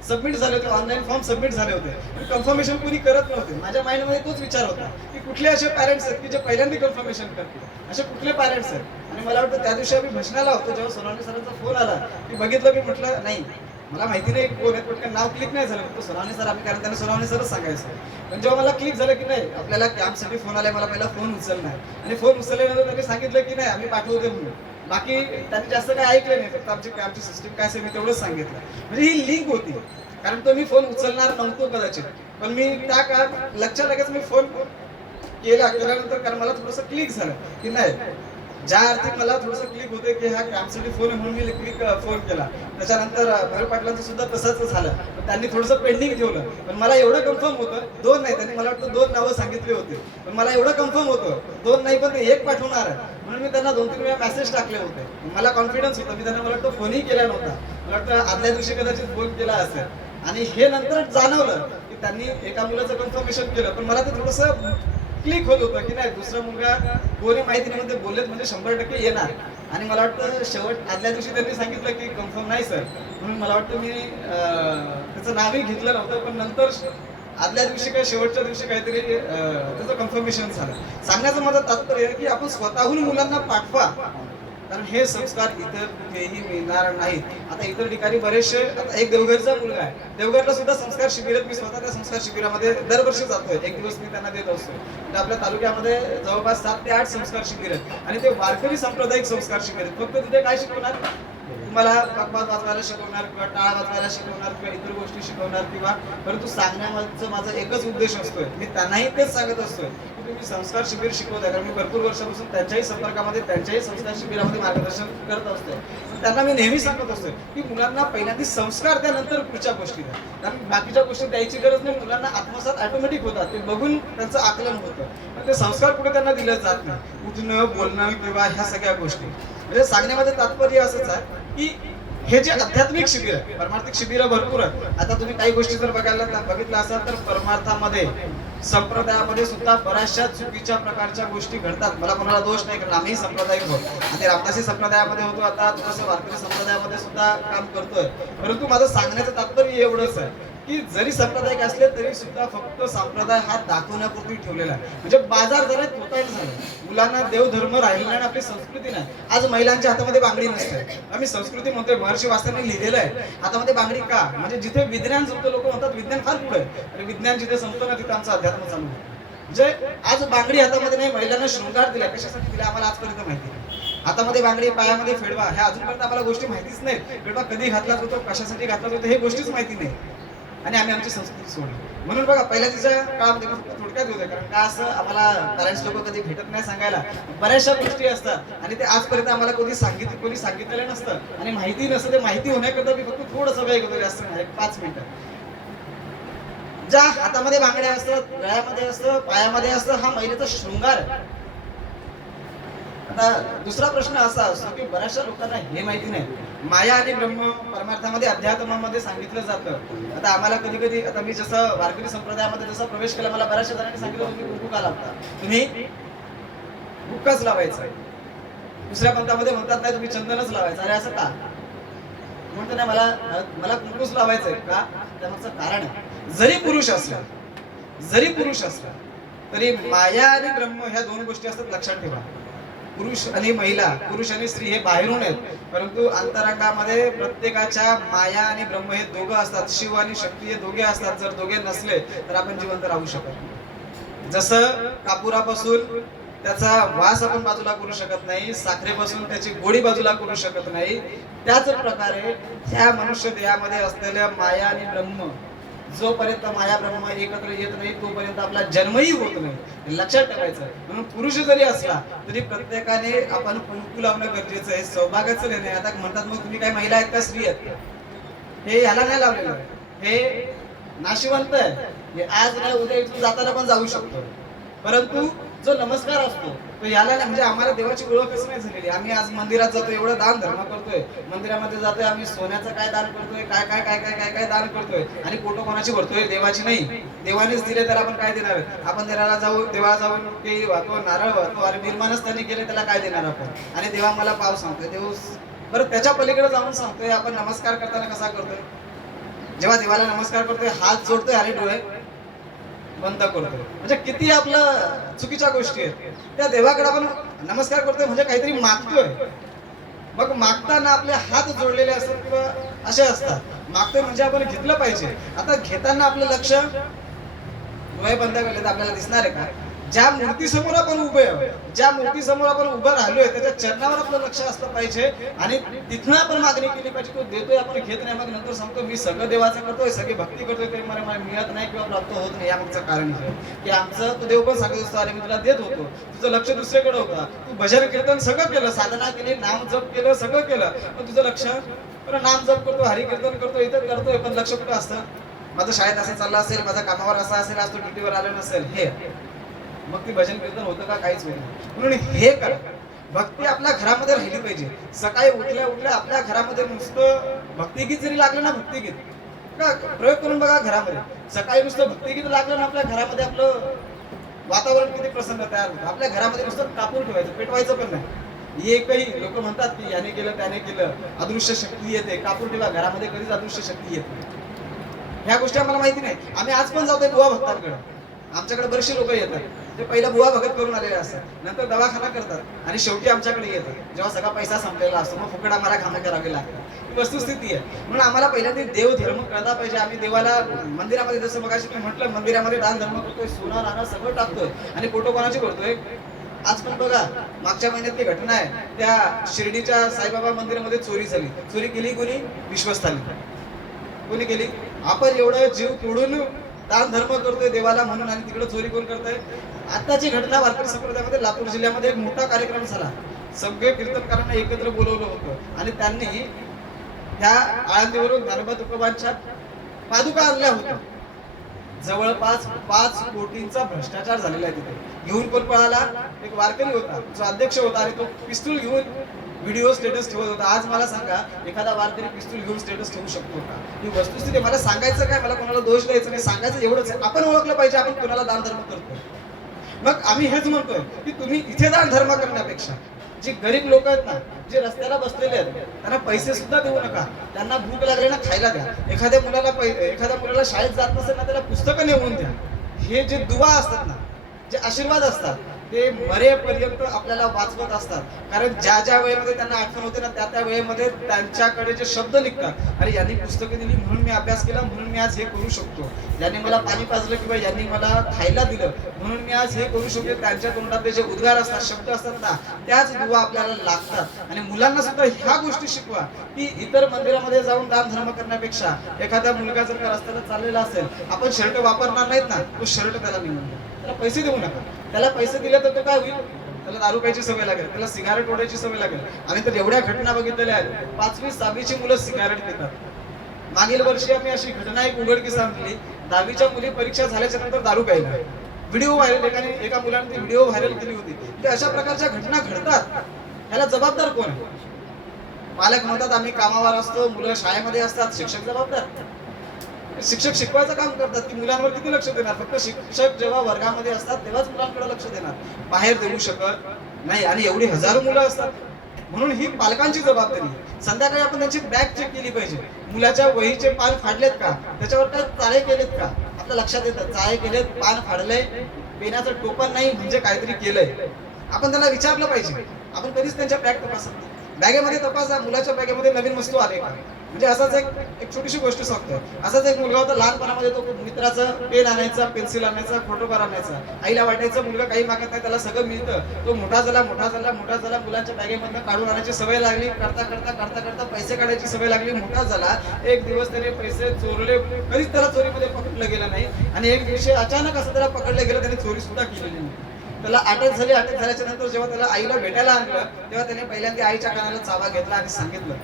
सबमिट झाले होते, ऑनलाईन फॉर्म सबमिट झाले होते, कन्फर्मेशन कोणी करत नव्हते. माझ्या माइंडमध्ये तोच विचार होता की कुठले असे पॅरेंट्स आहेत की जे पहिल्यांदा कन्फर्मेशन करतील, असे कुठले पॅरेंट्स आहेत. आणि मला वाटतं त्या दिवशी आम्ही भजनाला होतो, जेव्हा सोनावणे सरांचा फोन आला की बघितलं, मी म्हटलं नाही, मला माहिती नाही कोण आहे, पण नाव क्लिक नाही झालं, फक्त सोनावणे सर आम्ही, कारण त्यांना सोनावणे सरच सांगायचं. पण जेव्हा मला क्लिक झालं की नाही, आपल्याला कॅम्पसाठी फोन आलाय, मला पहिला फोन उचलला आहे. आणि फोन उचलल्यानंतर त्यांनी सांगितलं की नाही, आम्ही पाठवतो म्हणून. बाकी त्यांनी जास्त काय ऐकलं नाही, फक्त आमची कॅम्पची सिस्टीम काय असेल मी तेवढंच सांगितलं. म्हणजे ही लिंक होती, कारण तो मी फोन उचलणार नव्हतो कदाचित, पण मी त्या काळात लगेच मी फोन केल्यानंतर, कारण मला थोडंसं क्लिक झालं की नाही, ज्या अर्थी मला थोडंसं क्लिक होते की हा कॅम्पसाठी फोन आहे, म्हणून मी क्लिक फोन केला. त्याच्यानंतर भैरव पाटलांचं सुद्धा तसंच झालं, त्यांनी थोडंसं पेंडिंग ठेवलं. पण मला एवढं कन्फर्म होतं, 2 नाही, त्यांनी मला वाटतं 2 नावं सांगितली होती, पण मला एवढं कन्फर्म होतं 2 नाही, पण ते 1 पाठवणार आहे. म्हणून मी त्यांना 2-3 वेळा मेसेज टाकले होते. मला कॉन्फिडन्स होता, मी त्यांना मला वाटतं फोनही केला नव्हता, मला वाटतं आदल्या दिवशी कदाचित फोन केला असेल. आणि हे नंतर जाणवलं की त्यांनी एका मुलाचं कन्फर्मेशन केलं, पण मला ते थोडंसं क्लिक होत होतं की नाही, दुसरा मुलगा कोणी माहिती नाही, म्हणते बोललेत म्हणजे 100% येणार. आणि मला वाटतं शेवट आदल्या दिवशी त्यांनी सांगितलं की कन्फर्म नाही सर, म्हणून मला वाटतं मी त्याचं नावही घेतलं नव्हतं. पण नंतर आदल्या दिवशी काय, शेवटच्या दिवशी काहीतरी त्याचं कन्फर्मेशन झालं. सांगण्याचं माझं तात्पर्य आहे की आपण स्वतःहून मुलांना पाठवा, कारण हे संस्कार इतर कुठेही मिळणार नाहीत. आता इतर ठिकाणी बरेचसे, आता एक देवघरचा मुलगा आहे, देवघरला सुद्धा संस्कार शिबिर आहेत. मी स्वतः त्या संस्कार शिबिरामध्ये दरवर्षी जातोय, एक दिवस मी त्यांना देत असतो. तर आपल्या तालुक्यामध्ये जवळपास 7 ते 8 संस्कार शिबिर आहेत आणि ते वारकरी सांप्रदायिक संस्कार शिबिर आहेत. फक्त तिथे काय शिकवणार, तुम्हाला पकवाज वाजवायला शिकवणार किंवा टाळ वाजवायला शिकवणार किंवा इतर गोष्टी शिकवणार किंवा, परंतु सांगण्यामागचा माझा एकच उद्देश असतोय, मी त्यांनाही तेच सांगत असतोय की तुम्ही संस्कार शिबिर शिकवताय. कारण मी भरपूर वर्षापासून त्यांच्याही संपर्कामध्ये, त्यांच्याही संस्कार शिबिरामध्ये मार्गदर्शन करत असतोय. त्यांना मी नेहमी सांगत असतोय की मुलांना पहिल्यांदा संस्कार त्यानंतर पुढच्या गोष्टी द्या. कारण बाकीच्या गोष्टी द्यायची गरज नाही, मुलांना आत्मसात ऑटोमॅटिक होतात, ते बघून त्यांचं आकलन होतं. पण ते संस्कार कुठे त्यांना दिलं जात नाही, उठणं बोलणं किंवा ह्या सगळ्या गोष्टी. म्हणजे सांगण्यामध्ये तात्पर्य असंच आहे की हे जे आध्यात्मिक शिबिर आहे, परमार्थिक शिबिर भरपूर आहेत. आता तुम्ही काही गोष्टी जर बघितलं असाल तर परमार्थामध्ये, संप्रदायामध्ये सुद्धा बऱ्याचशा चुकीच्या प्रकारच्या गोष्टी घडतात. मला कोणाला दोष नाही, कारण आम्ही सांप्रदायिक होतो आणि रामदासी संप्रदायामध्ये होतो, आता थोडंसं वारकरी संप्रदायामध्ये सुद्धा काम करतोय. परंतु माझं सांगण्याचं तात्पर्य एवढंच आहे की जरी सांप्रदायिक असले तरी सुद्धा फक्त संप्रदाय हा दाखवण्यापुरती ठेवलेला आहे. म्हणजे बाजार जरा तोटायला झाला, मुलांना देवधर्म राहिला नाही, आपली संस्कृती नाही. आज महिलांच्या हातामध्ये बांगडी नसते, आम्ही संस्कृती म्हणतोय. महर्षी वाचताना लिहिलेलं आहे हातामध्ये बांगडी का, म्हणजे जिथे विज्ञान संपतं, लोक म्हणतात विज्ञान फार पुढे आहे, आणि विज्ञान जिथे संपतं ना तिथे आमचं अध्यात्म चालू आहे. म्हणजे आज बांगडी हातामध्ये नाही, महिलांना शृंगार दिला, कशासाठी दिला आम्हाला आजपर्यंत माहिती नाही. हातामध्ये बांगडी, पायामध्ये फेडवा, ह्या अजूनपर्यंत आम्हाला गोष्टी माहितीच नाही. फेडवा कधी घातला जातो, कशासाठी घातला जातो, हे गोष्टीच माहिती नाही आणि आम्ही आमची संस्कृती सोडली. म्हणून बघा, पहिल्या तिच्या काळामध्ये थोडक्यात होतं, कारण का असं आम्हाला पॅरेंट्स लोक कधी भेटत नाही सांगायला, बऱ्याचशा गोष्टी असतात आणि ते आजपर्यंत आम्हाला कोणी सांगितलेलं नसतं आणि माहिती नसतं. ते माहिती होण्याकरता मी फक्त थोडंसं वेळ घेतो, जास्त नाही, 5 मिनिटं. ज्या हातामध्ये बांगड्या असतात, गळ्यामध्ये असतं, पायामध्ये असतं, हा महिलेचा शृंगार आहे. आता दुसरा प्रश्न असा असतो की बऱ्याचशा लोकांना हे माहिती नाही, माया आणि ब्रह्म परमार्थामध्ये, अध्यात्मामध्ये सांगितलं जातं. आता आम्हाला कधी कधी, आता मी जसं वारकरी संप्रदायामध्ये जसा प्रवेश केला, मला बऱ्याचशा जणांनी सांगितलं तुम्ही कुंकू का लावता, तुम्ही बुक्काच लावायचा. दुसऱ्या पंथामध्ये म्हणतात नाही तुम्ही चंदनच लावायचं. अरे असं का म्हणतो, नाही मला कुंकूच लावायचंय का, त्यामागचं कारण आहे. जरी पुरुष असला तरी माया आणि ब्रह्म ह्या 2 गोष्टी असतात, लक्षात ठेवा. पुरुष आणि महिला, पुरुष आणि स्त्री हे बाहेरून आहेत, परंतु अंतरंगामध्ये प्रत्येकाच्या माया आणि ब्रह्म हे दोघं असतात. शिव आणि शक्ती हे दोघे असतात. जर दोघे नसले तर आपण जिवंत राहू शकत नाही. जसं कापुरापासून त्याचा वास आपण बाजूला करू शकत नाही, साखरेपासून त्याची गोडी बाजूला करू शकत नाही, त्याच प्रकारे ह्या मनुष्य देहामध्ये असलेल्या माया आणि ब्रह्म, जोपर्यंत माया ब्रह्म एकत्र येत नाही तोपर्यंत आपला जन्मही होत नाही, लक्षात ठेवायचं. म्हणून पुरुष जरी असला तरी प्रत्येकाने आपण कुंकू लावणं गरजेचं आहे, सौभाग्याचं नाही. आता म्हणतात मग तुम्ही काय महिला आहेत का स्त्री आहेत, हे ह्याला नाही लावलेलं आहे, हे नाशिवंत आहे, हे आज नाही उद्या इथून जाताना पण जाऊ शकतो. परंतु जो नमस्कार असतो तो याला नाही. म्हणजे आम्हाला देवाची ओळखच नाही झालेली. आम्ही आज मंदिरात जातो, एवढं दान धर्म करतोय, मंदिरामध्ये जातोय, आम्ही सोन्याचं काय दान करतोय, काय काय काय काय काय काय दान करतोय आणि फोटो कोणाची भरतोय, देवाची नाही. देवानेच दिले तर आपण काय देणार, आपण देवाला जाऊन ते वाहतो, नारळ वाहतो, अरे निर्माणच त्यांनी केले त्याला काय देणार आपण. आणि देवा मला पाव सांगतोय, देव बरं त्याच्या पलीकडे जाऊन सांगतोय. आपण नमस्कार करताना कसा करतोय, जेव्हा देवाला नमस्कार करतोय हात जोडतोय आणि डोळे बंद करतोय. म्हणजे किती आपलं चुकीच्या गोष्टी आहेत. त्या देवाकडे आपण नमस्कार करतोय म्हणजे काहीतरी मागतोय. मग मागताना आपले हात जोडलेले असतात किंवा असे असतात. मागतोय म्हणजे आपण घेतलं पाहिजे. आता घेताना आपलं लक्ष, डोळे बंद केले तर आपल्याला दिसणार आहे का, ज्या मूर्तीसमोर आपण उभे आहोत, ज्या मूर्तीसमोर आपण उभं राहिलोय त्याच्या चरणावर आपलं लक्ष असलं पाहिजे आणि तिथनं आपण मागणी केली पाहिजे. तो देतोय, आपण घेत नाही. मग नंतर सांगतो मी सगळं देवाचं करतोय, सगळी भक्ती करतोय, तरी मला मिळत नाही किंवा प्राप्त होत नाही. यामागचं कारण हे की आमचं, तो देव पण सांगत असतो अरे मी तुला देत होतो, तुझं लक्ष दुसरीकडे होता, तू भजन कीर्तन सगळं केलं, साधना केली, नाम जप केलं, सगळं केलं, पण तुझं लक्ष नाम जप करतो, हरी कीर्तन करतो, इथं करतोय, पण लक्ष कुठं असतं. माझं शाळेत असं चाललं असेल, माझ्या कामावर असं असेल, आज तो ड्युटीवर आलं नसेल, हे मग ती भजन कीर्तन होतं का, काहीच होईल. म्हणून हे कर, भक्ती आपल्या घरामध्ये राहिली पाहिजे. सकाळी उठल्या उठल्या आपल्या घरामध्ये नुसतं भक्तिगीत जरी लागलं ना, भक्तिगीत का प्रयोग करून बघा घरामध्ये. सकाळी नुसतं भक्तिगीत लागलं ना, आपल्या घरामध्ये आपलं वातावरण किती प्रसन्न तयार होतं. आपल्या घरामध्ये नुसतं कापूर ठेवायचं, पेटवायचं पण नाही. एकही लोक म्हणतात की याने केलं त्याने केलं, अदृश्य शक्ती येते. कापूर ठेवा घरामध्ये, कधीच अदृश्य शक्ती येत नाही. ह्या गोष्टी आम्हाला माहिती नाही. आम्ही आज पण जातोय बुवा भक्तांकडे, आमच्याकडे बरेचसे लोक येतात. ते पहिला बुवा भगत करून आलेले असतात, नंतर दवाखाना करतात आणि शेवटी आमच्याकडे येतात जेव्हा सगळा पैसा संपलेला असतो, मग फुकट आम्हाला कामं करावी लागतात. ही वस्तुस्थिती आहे. म्हणून आम्हाला पहिल्यांदा देव धर्म कळला पाहिजे. आम्ही देवाला मंदिरामध्ये, जसं मगाशी तुम्ही म्हटलं, मंदिरामध्ये दान धर्म करतोय, सोनं नाणं सगळं टाकतोय आणि फोटो कोणाची करतोय. आज पण बघा, मागच्या महिन्यात ती घटना आहे, त्या शिर्डीच्या साईबाबा मंदिरामध्ये चोरी झाली. चोरी केली कोणी? विश्वस्तांनी. कोणी केली? आपण एवढं जीव तोडून दान धर्म करतोय देवाला म्हणून, आणि तिकडे चोरी कोण करतोय? आताची घटना वारकरी संप्रदायामध्ये लातूर जिल्ह्यामध्ये एक मोठा कार्यक्रम झाला. सगळे कीर्तनकारांना एकत्र बोलवलं होतं आणि त्यांनी त्या आळंदीवरून ज्ञानोबा तुकोबांच्या पादुका आणल्या होत्या. जवळपास 5 कोटींचा भ्रष्टाचार झालेला आहे तिथे. घेऊन कोण पळाला? एक वारकरी होता, जो अध्यक्ष होता, आणि तो पिस्तूल घेऊन व्हिडिओ स्टेटस ठेवत होता. आज मला सांगा, एखादा वारकरी पिस्तूल घेऊन स्टेटस ठेवू शकतो का? ही वस्तुस्थिती. मला सांगायचं काय, मला कोणाला दोष द्यायचं नाही, सांगायचं एवढंच आहे, आपण ओळखलं पाहिजे आपण कोणाला दान धर्म करतो. मग आम्ही हेच म्हणतोय की तुम्ही इथे दान धर्म करण्यापेक्षा जे गरीब लोक आहेत ना, जे रस्त्याला बसलेले आहेत, त्यांना पैसे सुद्धा देऊ नका. त्यांना भूक लागली ना, खायला द्या. एखाद्या मुलाला शाळेत जात नसेल ना, त्याला पुस्तकं नेऊन द्या. हे जे दुवा असतात ना, जे आशीर्वाद असतात, ते मरेपर्यंत आपल्याला वाचवत असतात. कारण ज्या ज्या वेळेमध्ये त्यांना आठवण होते ना, त्या त्या वेळेमध्ये त्यांच्याकडे जे शब्द निघतात, अरे यांनी पुस्तकं दिली म्हणून मी अभ्यास केला, म्हणून मी आज हे करू शकतो. यांनी मला पाणी पाजलं किंवा यांनी मला खायला दिलं म्हणून मी आज हे करू शकतो. त्यांच्या तोंडातले जे उद्गार असतात, शब्द असतात ना, त्याच दुवा आपल्याला लागतात. आणि मुलांना सुद्धा ह्या गोष्टी शिकवा की इतर मंदिरामध्ये जाऊन दान धर्म करण्यापेक्षा एखादा मुलगा जर का रस्त्याला चाललेला असेल, आपण शर्ट वापरणार नाहीत ना, तो शर्ट त्याला नेऊन द्या. त्याला पैसे देऊ नका. त्याला पैसे दिले तर तो काय होईल? त्याला दारू प्यायची सवय लागेल, त्याला सिगारेट ओढायची सवय लागेल. आणि तर एवढ्या घटना बघितलेल्या आहेत, 5वी 6वीची मुलं सिगारेट पितात. मागील वर्षी आम्ही अशी घटना एक उघडकीस आणली. 10वीच्या मुली परीक्षा झाल्याच्या नंतर दारू प्यायला. व्हिडिओ व्हायरल, एका मुलाने ती व्हिडिओ व्हायरल केली होती. ते अशा प्रकारच्या घटना घडतात. याला जबाबदार कोण आहे? पालक म्हणतात आम्ही कामावर असतो, मुलं शाळेमध्ये असतात, शिक्षक जबाबदार. शिक्षक शिकवायचं काम करतात की मुलांवर किती लक्ष देणार? फक्त शिक्षक जेव्हा वर्गामध्ये असतात तेव्हाच मुलांकडे लक्ष देणार, बाहेर देऊ शकत नाही. आणि एवढी हजारो मुलं असतात, म्हणून ही पालकांची जबाबदारी आहे. संध्याकाळी आपण त्यांची बॅग चेक केली पाहिजे. मुलाच्या वहीचे पान फाडलेत का? त्याच्यावर काय चाळे केलेत का? आपल्या लक्षात येतं, चाळे केलेत, पान फाडलंय, पेनाचं टोपण नाही म्हणजे काहीतरी केलंय. आपण त्यांना विचारलं पाहिजे. आपण कधीच त्यांच्या बॅग तपासत नाही. बॅगेमध्ये तपासा, मुलाच्या बॅगेमध्ये नवीन वस्तू आले का? म्हणजे असाच एक छोटीशी गोष्ट सांगतो. असाच एक मुलगा होता, लहानपणामध्ये तो मित्राचं पेन आणायचा, पेन्सिल आणायचा, फोटोकार आणायचा. आईला वाटायचं मुलगा काही मागत नाही, त्याला सगळं मिळतं. तो मोठा झाला, मुलांच्या बॅगेमधनं काढून आणायची सवय लागली. करता पैसे काढायची सवय लागली. मोठा झाला, एक दिवस त्याने पैसे चोरले, कधीच त्याला चोरीमध्ये पकडलं गेलं नाही. आणि एक दिवशी अचानक असं त्याला पकडलं गेलं, त्याने चोरी सुद्धा केलेली नाही. त्याला अटक झाली. अटक झाल्याच्या नंतर जेव्हा त्याला आईला भेटायला आणलं, तेव्हा त्याने पहिल्यांदा आईच्या कानाला चावा घेतला आणि सांगितलं.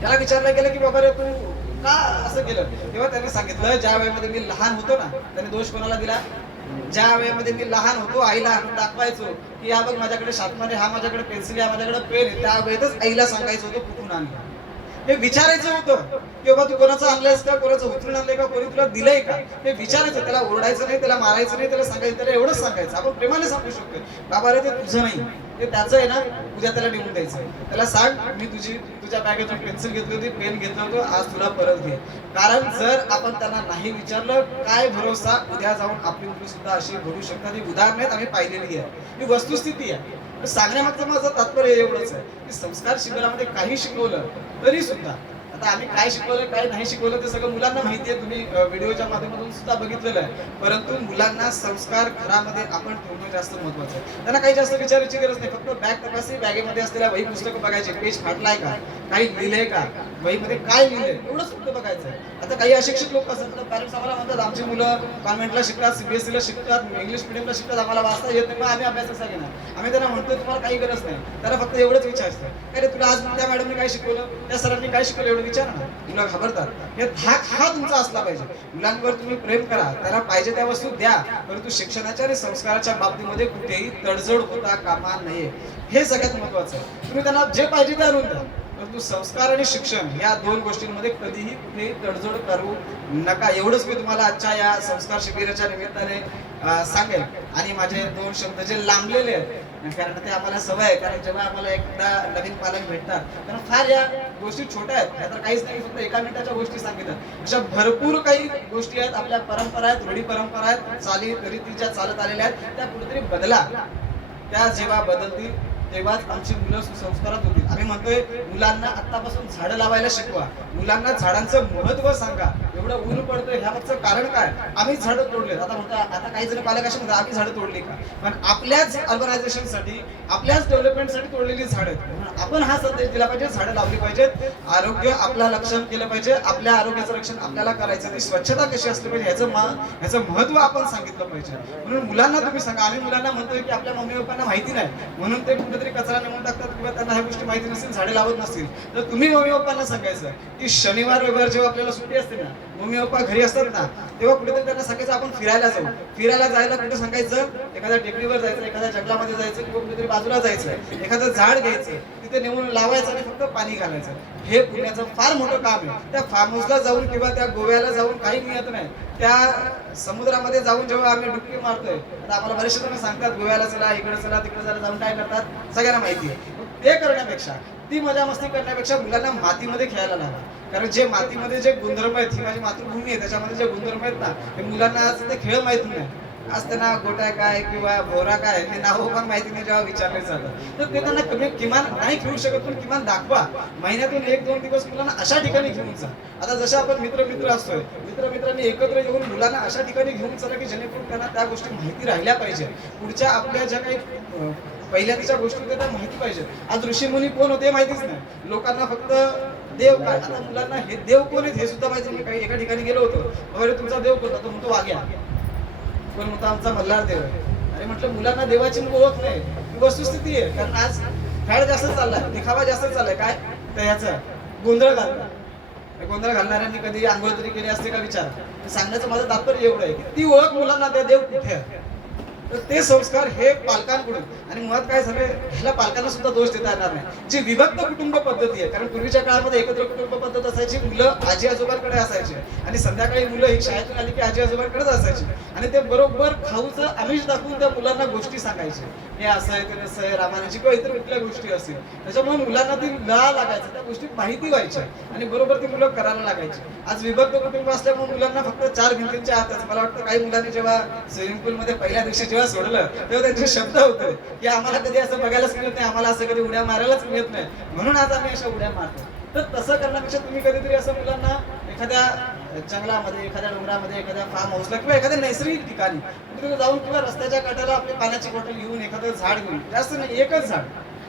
त्याला विचारलं गेलं की बाबा रे, तू का असं केलं? तेव्हा त्याने सांगितलं, ज्या वेळेमध्ये मी लहान होतो ना, त्याने दोष कोणाला दिला? ज्या वेळेमध्ये मी लहान होतो, आईला आणून दाखवायचो की हा बघ माझ्याकडे शार्पनर, हा माझ्याकडे पेन्सिल, हा माझ्याकडे पेन आहे, त्या वेळेतच आईला सांगायचं होतं कुठून आणलं. हे विचारायचं होतं की बाबा तू कोणाचं आणलंयस का, कोणाचं उचलून आणलंय का, कोणी तुला दिलंय का? हे विचारायचं. त्याला ओरडायचं नाही, त्याला मारायचं नाही, त्याला सांगायचं. त्याला एवढंच सांगायचं. आपण प्रेमाने सांगू शकतो, बाबा रे ते तुझं नाही, ते त्याचं आहे ना, उद्या त्याला निघून द्यायचं. त्याला सांग, मी तुझ्या बॅगेतून पेन्सिल घेतली होती, पेन घेतलं होतं, आज तुला परत घे. कारण जर आपण त्यांना नाही विचारलं, काय भरोसा उद्या जाऊन आपली मुलं सुद्धा अशी घडू शकतात. ही उदाहरण आहेत, आम्ही पाहिलेली आहे, ही वस्तुस्थिती आहे. सांगण्यामागचं माझं तात्पर्य एवढंच आहे की संस्कार शिबिरामध्ये काही शिकवलं तरी सुद्धा, आता आम्ही काय शिकवलं काय नाही शिकवलं ते सगळं मुलांना माहिती आहे. तुम्ही व्हिडिओच्या माध्यमातून सुद्धा बघितलेलं आहे. परंतु मुलांना संस्कार घरामध्ये आपण ठेवणं जास्त महत्वाचं आहे. त्यांना काही जास्त विचारायची गरज नाही. फक्त बॅग तपासली, बॅगेमध्ये असलेल्या वही पुस्तकं बघायचे, पेज फाटलाय का, काही लिहिलंय का, वहीमध्ये काय लिहिलंय, एवढंच फक्त बघायचं आहे. आता काही अशिक्षित लोक असतात, तर पॅरेंट्स आम्हाला म्हणतात आमची मुलं कॉन्व्हेंटला शिकतात, सीबीएसईला शिकतात, इंग्लिश मिडियमला शिकतात, आम्हाला वाचता येत नाही, मग आम्ही अभ्यास कसा घेणार? आम्ही त्यांना म्हणतो तुम्हाला काही गरज नाही. त्याला फक्त एवढंच विचारतं, अरे तुला आज त्या मॅडमने काय शिकवलं, त्या सरांनी काय शिकवलं, एवढं विचारा ना. मुलं घाबरतात. हे धाक हा तुमचा असला पाहिजे. मुलांवर तुम्ही प्रेम करा, त्यांना पाहिजे त्या वस्तू द्या, परंतु शिक्षणाच्या आणि संस्काराच्या बाबतीमध्ये कुठेही तडजोड होता कामा नये. हे सगळ्यात महत्वाचं आहे. तुम्ही त्यांना जे पाहिजे ते आणून द्या, परंतु संस्कार आणि शिक्षण या दोन गोष्टींमध्ये कधीही कुठेही तडजोड करू नका. एवढंच मी तुम्हाला आजच्या या संस्कार शिबिराच्या निमित्ताने सांगेल. आणि माझे दोन शब्द जे लांबलेले आहेत कारण ते आम्हाला सवय आहे. कारण जेव्हा आम्हाला एकदा नवीन पालक भेटतात कारण फार या गोष्टी छोट्या आहेत, त्या तर काहीच नाही, फक्त एका मिनिटाच्या गोष्टी सांगिततात. अशा भरपूर काही गोष्टी आहेत, आपल्या परंपरा आहेत, रूढी परंपरा आहेत, चाली रीती ज्या चालत आलेल्या आहेत त्या कुठेतरी बदला. त्या जेव्हा बदलतील तेव्हाच आमची मुलं सुसंस्कारात होतील. आम्ही म्हणतोय मुलांना आतापासून झाडं लावायला शिकवा, मुलांना झाडांचं महत्व सांगा. एवढं ऊन पडतंय ह्या मागचं कारण काय? आम्ही झाडं तोडले. आता म्हणतो आता काही जण पालक असे म्हणतात आम्ही झाडं तोडली का? पण आपल्याच अर्बनायझेशनसाठी आपल्याच डेव्हलपमेंटसाठी तोडलेली झाडं आहेत. म्हणून आपण हा संदेश दिला पाहिजे, झाडं लावली पाहिजेत. आरोग्य आपलं रक्षण केलं पाहिजे, आपल्या आरोग्याचं रक्षण आपल्याला करायचं. ती स्वच्छता कशी असली पाहिजे ह्याचं महत्व आपण सांगितलं पाहिजे. म्हणून मुलांना तुम्ही सांगा. आम्ही मुलांना म्हणतोय की आपल्या मम्मी पप्पांना माहिती नाही म्हणून ते कुठेतरी कचरा नेऊन टाकतात किंवा त्यांना ह्या गोष्टी माहिती नसतील, झाडे लावत नसतील. तर तुम्ही मम्मी पप्पांना सांगायचं की शनिवार रविवार जेव्हा आपल्याला सुट्टी असते ना, मम्मी पप्पा घरी असतात ना, तेव्हा कुठेतरी त्यांना सांगायचं आपण फिरायला जाऊ. फिरायला जायला कुठे सांगायचं, एखाद्या टेकडीवर जायचं, एखाद्या जंगलामध्ये जायचं किंवा कुठेतरी बाजूला जायचं, एखादं झाड घ्यायचं, तिथे नेऊन लावायचं आणि फक्त पाणी घालायचं. हे पुण्याचं फार मोठं काम आहे. त्या फार्म हाऊसला जाऊन किंवा त्या गोव्याला जाऊन काही मिळत नाही. त्या समुद्रामध्ये जाऊन जेव्हा आम्ही डुबकी मारतोय, आता आम्हाला बरेचसे जण सांगतात गोव्याला चला, इकडे चला, तिकडे चला, जाऊन काय करतात सगळ्यांना माहिती आहे. ते करण्यापेक्षा, ती मजा मस्ती करण्यापेक्षा मुलांना मातीमध्ये खेळायला लावा. कारण जे मातीमध्ये जे गुणधर्म आहेत, ही माझी मातृभूमी आहे, त्याच्यामध्ये जे गुणधर्म आहेत ना, ते मुलांना आज ते खेळ माहिती नाही. आज त्यांना गोटा काय किंवा भोरा काय हे नाव पण माहिती नाही जेव्हा विचारले जातात. तर ते त्यांना किमान नाही खेळू शकत पण किमान दाखवा. महिन्यातून 1-2 दिवस मुलांना अशा ठिकाणी घेऊन जा. आता जसं आपण मित्र असतोय, मित्रांनी एकत्र येऊन मुलांना अशा ठिकाणी घेऊन चला की जेणेकरून त्यांना त्या गोष्टी माहिती राहिल्या पाहिजे. पुढच्या आपल्या ज्या काही पहिल्याच्या गोष्टी होत्या त्या माहिती पाहिजे. आज ऋषीमुनी कोण होते माहितीच नाही लोकांना, फक्त देव काय. आता मुलांना हे देव कोण आहेत हे सुद्धा माहिती नाही. काही एका ठिकाणी गेलो होतो, वगैरे तुमचा देव कोणता? तो म्हणतो वाघ्या. कोण म्हणतो आमचा मल्हार देव आहे. आणि म्हटलं मुलांना देवाची ओळख नाही, ही वस्तुस्थिती आहे. कारण आज फॅड जास्त चाललाय, दिखावा जास्त चाललाय. काय तर ह्याचा गोंधळ घालणार, गोंधळ घालणाऱ्यांनी कधी आंघोळ तरी केली असते का विचार. सांगण्याचं माझं तात्पर्य एवढं आहे की ती ओळख मुलांना द्या, देव कुठे आहे. तर ते संस्कार हे पालकांकडून. आणि मुळात काय झालंय, ह्याला पालकांना सुद्धा दोष देता येणार नाही. जी विभक्त कुटुंब पद्धती आहे, कारण पूर्वीच्या काळामध्ये एकत्र कुटुंब पद्धत असायची, मुलं आजी आजोबांकडे असायचे आणि संध्याकाळी मुलं ही शाळेतून आली की आजी आजोबांकडेच असायची. आणि ते बरोबर खाऊचं आमिष दाखवून त्या मुलांना गोष्टी सांगायचे. हे असं आहे, ते नसं आहे, रामायणाची किंवा इतर कुठल्या गोष्टी असतील. त्याच्यामुळे मुलांना ती लळा लागायचं, त्या गोष्टी माहिती व्हायच्या आणि बरोबर ती मुलं करायला लागायची. आज विभक्त कुटुंब असल्यामुळे मुलांना फक्त 4 भिंतींच्या आतच. मला वाटतं काही मुलांनी जेव्हा स्विमिंग पूल मध्ये पहिल्या दिवशी जेव्हा सोडलं तेव्हा त्यांचे शब्द होते की आम्हाला कधी असं बघायलाच मिळत नाही, आम्हाला असं कधी उड्या मारायलाच मिळत नाही, म्हणून आज आम्ही अशा उड्या मारतो. तर तसं करण्यापेक्षा तुम्ही कधीतरी असं मुलांना एखाद्या जंगलामध्ये, एखाद्या डोंगरामध्ये, एखाद्या फार्म हाऊसला किंवा एखाद्या नैसर्गिक ठिकाणी तिथे जाऊन किंवा रस्त्याच्या काठाला आपली पाण्याची बॉटल घेऊन एखादं झाड घेऊन, जास्त नाही एकच झाड,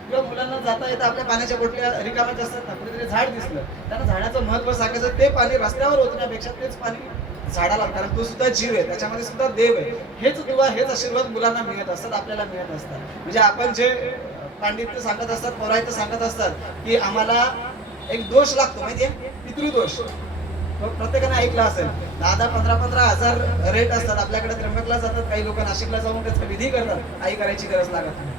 किंवा मुलांना जाता येता आपल्या पाण्याच्या बॉटल्या रिकाम्याच असतात ना, कुठेतरी झाड दिसलं त्यांना झाडाचं महत्व सांगायचं. ते पाणी रस्त्यावर ओतण्यापेक्षा तेच पाणी झाडाला, कारण तो सुद्धा जीव आहे, त्याच्यामध्ये सुद्धा देव आहे. हेच दुवा, हेच आशीर्वाद मुलांना मिळत असतात, आपल्याला मिळत असतात. म्हणजे आपण जे पांडित्य सांगत असतात, पौराहित्य सांगत असतात की आम्हाला एक दोष लागतो माहितीये, पितृदोष. प्रत्येकाने ऐकला असेल. 10-15 हजार रेट असतात. आपल्याकडे त्र्यंबकला जातात काही लोक, नाशिकला जाऊन त्याचा विधी करतात. काही करायची गरज लागत नाही,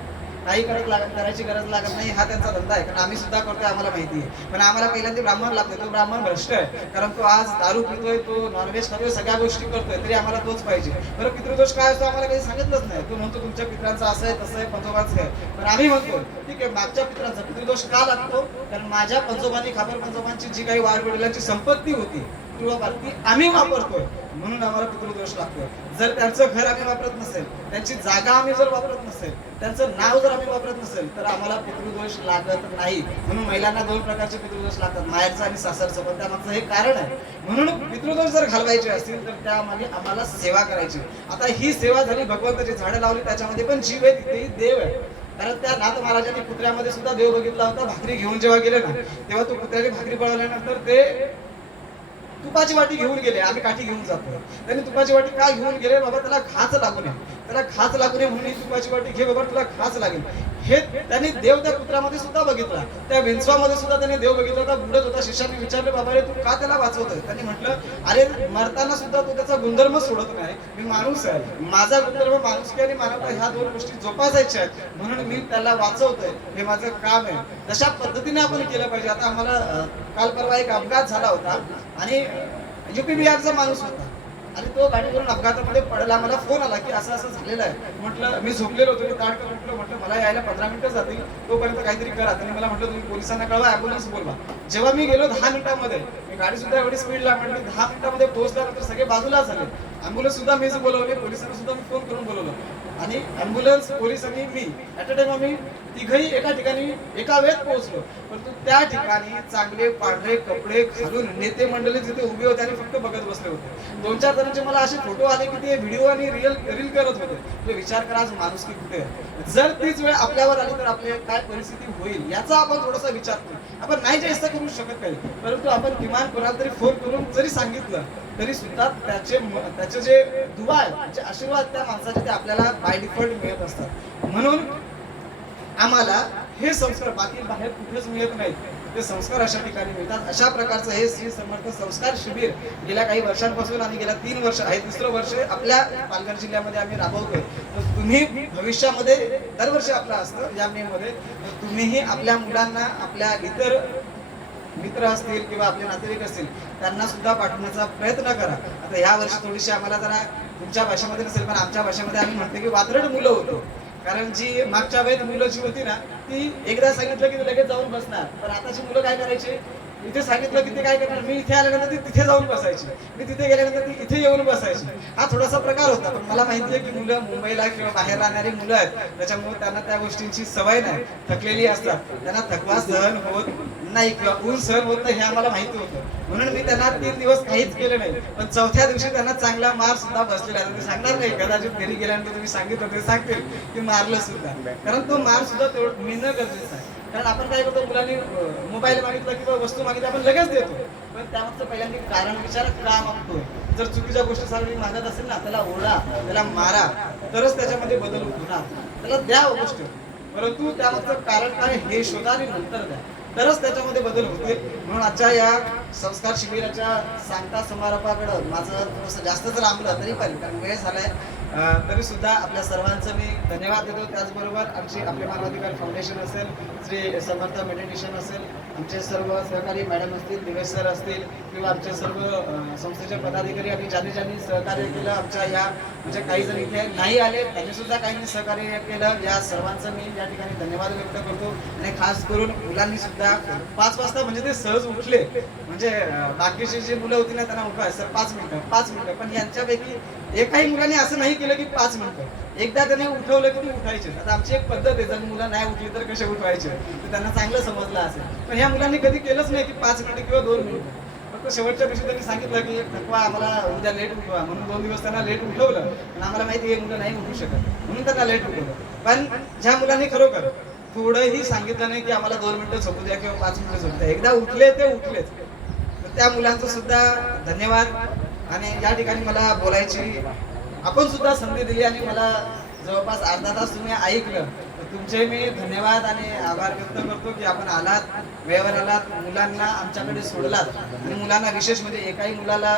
काही करायची गरज लागत नाही. हा त्यांचा धंदा आहे, कारण आम्ही सुद्धा करतोय, आम्हाला माहिती आहे. पण आम्हाला पहिल्यांदा ब्राह्मण लागतोय. तो ब्राह्मण भ्रष्ट आहे, कारण तो आज दारू पितोय, तो नॉनव्हेज खातोय, सगळ्या गोष्टी करतोय, तरी आम्हाला तोच पाहिजे. बरं पितृदोष काय असतो आम्हाला काही सांगितलंच नाही. तो म्हणतो तुमच्या पित्रांचं असं आहे, तसं आहे, पंजोबांचं आहे. पण आम्ही म्हणतो ठीक आहे, मागच्या पित्रांचा पितृदोष का लागतो? कारण माझ्या पंजोबांनी, खापर पंजोबांची जी काही वाडवडिलांची संपत्ती होती किंवा ती आम्ही वापरतोय, म्हणून आम्हाला पितृदोष लागतोय. जर त्यांचं घर आम्ही वापरत नसेल, त्यांची जागा आम्ही जर वापरत नसेल, त्यांचं नाव जर आम्ही वापरत नसेल, तर आम्हाला पितृदोष लागत नाही. म्हणून महिलांना 2 प्रकारचे पितृदोष लागतात, माहेरचं आणि सासरचं. पण त्यामागचं हे कारण आहे. म्हणून पितृदोष जर घालवायचे असतील तर त्यामागे आम्हाला सेवा करायची. आता ही सेवा झाली भगवंताची, झाडं लावली त्याच्यामध्ये पण जीव आहे, तिथेही देव आहे. कारण त्या नाथ महाराजांनी कुत्र्यामध्ये सुद्धा देव बघितला होता. भाकरी घेऊन जेव्हा गेले ना, तेव्हा तो कुत्र्याने भाकरी पळवल्यानंतर ते तुपाची वाटी घेऊन गेले. आम्ही काठी घेऊन जातो, त्यांनी तुपाची वाटी का घेऊन गेले? बाबा त्याला खाच लागू नये, त्याला खाच लागू नये म्हणून तुपाची वाटी घे बाबा, तुला खाच लागेल. हे त्यांनी देव त्या कुत्र्यामध्ये सुद्धा बघितला, त्या विंचवामध्ये सुद्धा त्यांनी देव बघितला होता. बुडत होता, शिष्याने विचारले बाबा रे तू का त्याला वाचवतोय? त्यांनी म्हटलं अरे मरताना सुद्धा तो त्याचा गुणधर्म सोडत नाही. मी माणूस आहे, माझा गुणधर्म माणुसकी आणि मानवता ह्या 2 गोष्टी जोपासायच्या आहेत, म्हणून मी त्याला वाचवतोय, हे माझं काम आहे. तशा पद्धतीने आपण केलं पाहिजे. आता आम्हाला काल परवा एक अपघात झाला होता आणि UP बिहारचा माणूस होता. आणि तो गाडीवरून अपघातामध्ये पडला. मला फोन आला की असं असं झालेलं आहे. म्हटलं मी झोपलेलो होतो, मी ताडकन उठलो. म्हटलं मला यायला 15 मिनिटं जातील, तोपर्यंत काहीतरी करा. त्यांनी मला म्हटलं तुम्ही पोलिसांना कळवा, ॲम्ब्युलन्स बोलवा. जेव्हा मी गेलो 10 मिनिटांमध्ये, मी गाडी सुद्धा एवढी स्पीडला म्हटली 10 मिनिटांमध्ये पोहोचल्यानंतर सगळे बाजूला झाले. ॲम्ब्युलन्स सुद्धा मीच बोलवले, पोलिसांना सुद्धा मी फोन करून बोलवलं आणि ॲम्ब्युलन्स, पोलीस आणि मी ॲट अ टाइम आम्ही तिघही एका ठिकाणी एका वेळेत पोहोचलो. परंतु त्या ठिकाणी चांगले पांढरे कपडे घालून नेते मंडळी तिथे उभे होते आणि फक्त बघत बसले होते. 2-4 जणांचे मला असे फोटो आले की ते व्हिडिओ आणि रील करत होते. तो विचार करा आज माणुसकी कुठे आहे. जर तीच वेळ आपल्यावर आली तर आपली काय परिस्थिती होईल याचा आपण थोडासा विचार करू. आपण नाही जास्त करू शकत काही, परंतु आपण किमान कोणाला तरी फोन करून जरी सांगितलं तरी सुद्धा त्याचे जे दुवा आहे, म्हणजे आशीर्वाद त्या माणसाचे ते आपल्याला बाय डिफॉल्ट मिळत असतात. म्हणून आम्हाला हे संस्कार बाकी बाहेर कुठेच मिळत नाहीत. ते संस्कार अशा ठिकाणी मिळतात. अशा प्रकारचं हे श्री समर्थ संस्कार शिबिर गेल्या काही वर्षांपासून आणि गेल्या 3 वर्ष आहे, 3रं वर्ष आपल्या पालघर जिल्ह्यामध्ये आम्ही राबवतोय. तर तुम्ही भविष्यामध्ये दरवर्षी आपलं असतं या मे मध्ये, तुम्हीही आपल्या मुलांना, आपल्या इतर मित्र असतील किंवा आपले नातेवाईक असतील त्यांना सुद्धा पाठवण्याचा प्रयत्न करा. आता या वर्षी थोडीशी आम्हाला जरा तुमच्या भाषेमध्ये नसेल पण आमच्या भाषेमध्ये आम्ही म्हणतो की वात्रट मुलं होतो. कारण जी मागच्या वेळेत मुलं जी होती ना ती एकदा सांगितलं की लगेच जाऊन बसणार, पण आताची मुलं काय करायची, इथे सांगितलं की ते काय करणार, मी इथे आल्यानंतर ती तिथे जाऊन बसायची, मी तिथे गेल्यानंतर ती इथे येऊन बसायची. हा थोडासा प्रकार होता. पण मला माहिती आहे की मुलं मुंबईला किंवा बाहेर राहणारी मुलं आहेत, त्याच्यामुळे त्यांना त्या गोष्टींची सवय नाही, थकलेली असतात, त्यांना थकवा सहन होत नाही किंवा ऊन सहन होत नाही हे आम्हाला माहिती होतं. म्हणून मी त्यांना 3 दिवस काहीच केलं नाही. पण 4थ्या दिवशी त्यांना चांगला मार सुद्धा बसलेला आहे. ते सांगणार नाही, कदाचित घरी गेल्यानंतर तुम्ही सांगितलं ते सांगतील की मारलं सुद्धा, कारण तो मार सुद्धा तेवढं मिळणं गरजेचं आहे. कारण आपण काय करतो, मुलांनी मोबाईल मागितला किंवा वस्तू मागितली आपण लगेच देतो, पण त्यामागचं पहिल्यांदा कारण विचार का मागतोय. जर चुकीच्या गोष्टी सारखी मागत असेल ना, त्याला ओढा, त्याला मारा, तरच त्याच्यामध्ये बदल होणार. त्याला द्या गोष्ट, परंतु त्यामागचं कारण काय हे शोधा आणि नंतर द्या, तरच त्याच्यामध्ये बदल होते. म्हणून आजच्या या संस्कार शिबिराच्या सांगता समारोपाकडं माझं थोडंसं जास्तच लांबलं तरी पण, कारण वेळ झालाय, तरी सुद्धा आपल्या सर्वांचं मी धन्यवाद देतो. त्याचबरोबर आपले मानवाधिकार फाउंडेशन असेल, श्री समर्थ मेडिटेशन असेल, आमचे सर्व सहकारी मॅडम असतील, दिवेश सर असतील किंवा आमचे सर्व संस्थेचे पदाधिकारी आणि ज्यांनी सहकार्य केलं आमच्या या, म्हणजे काही जण इथे नाही आले त्यांनी सुद्धा काहींनी सहकार्य केलं, या सर्वांचं मी या ठिकाणी धन्यवाद व्यक्त करतो. आणि खास करून मुलांनी सुद्धा 5 वाजता म्हणजे ते सहज उठले, म्हणजे बाकीची जी मुलं होती ना त्यांना उठवाय सर 5 मिनिटं, पण यांच्यापैकी एकाही मुलांनी असं नाही केलं की 5 मिनिटं, एकदा त्याने उठवलं की ते उठायचे. आता आमची एक पद्धत आहे, जर मुलं नाही उठली तर कसे उठवायचे ते त्यांना चांगलं समजलं असेल. पण ह्या मुलांनी कधी केलंच नाही की 5 मिनिटं किंवा 2 मिनिटं. फक्त शेवटच्या दिवशी त्यांनी सांगितलं की थकवा आम्हाला उद्या लेट उठवा, म्हणून 2 दिवस त्यांना लेट उठवलं. आणि आम्हाला माहिती आहे मुलं नाही उठू शकत म्हणून त्यांना लेट उठवलं. पण ज्या मुलांनी खरोखर थोडंही सांगितलं नाही की आम्हाला 2 मिनिटं झोपू द्या किंवा 5 मिनिटं झोपू द्या, एकदा उठले ते उठलेच, तर त्या मुलांचं सुद्धा धन्यवाद. आणि या ठिकाणी मला बोलायची आपण सुद्धा संधी दिली आणि मला जवळपास अर्धा तास तुम्ही ऐकलं, तर तुमचे मी धन्यवाद आणि आभार व्यक्त करतो की आपण आलात, वेळेवर आलात, मुलांना आमच्याकडे सोडलात. आणि मुलांना विशेष म्हणजे एकाही मुलाला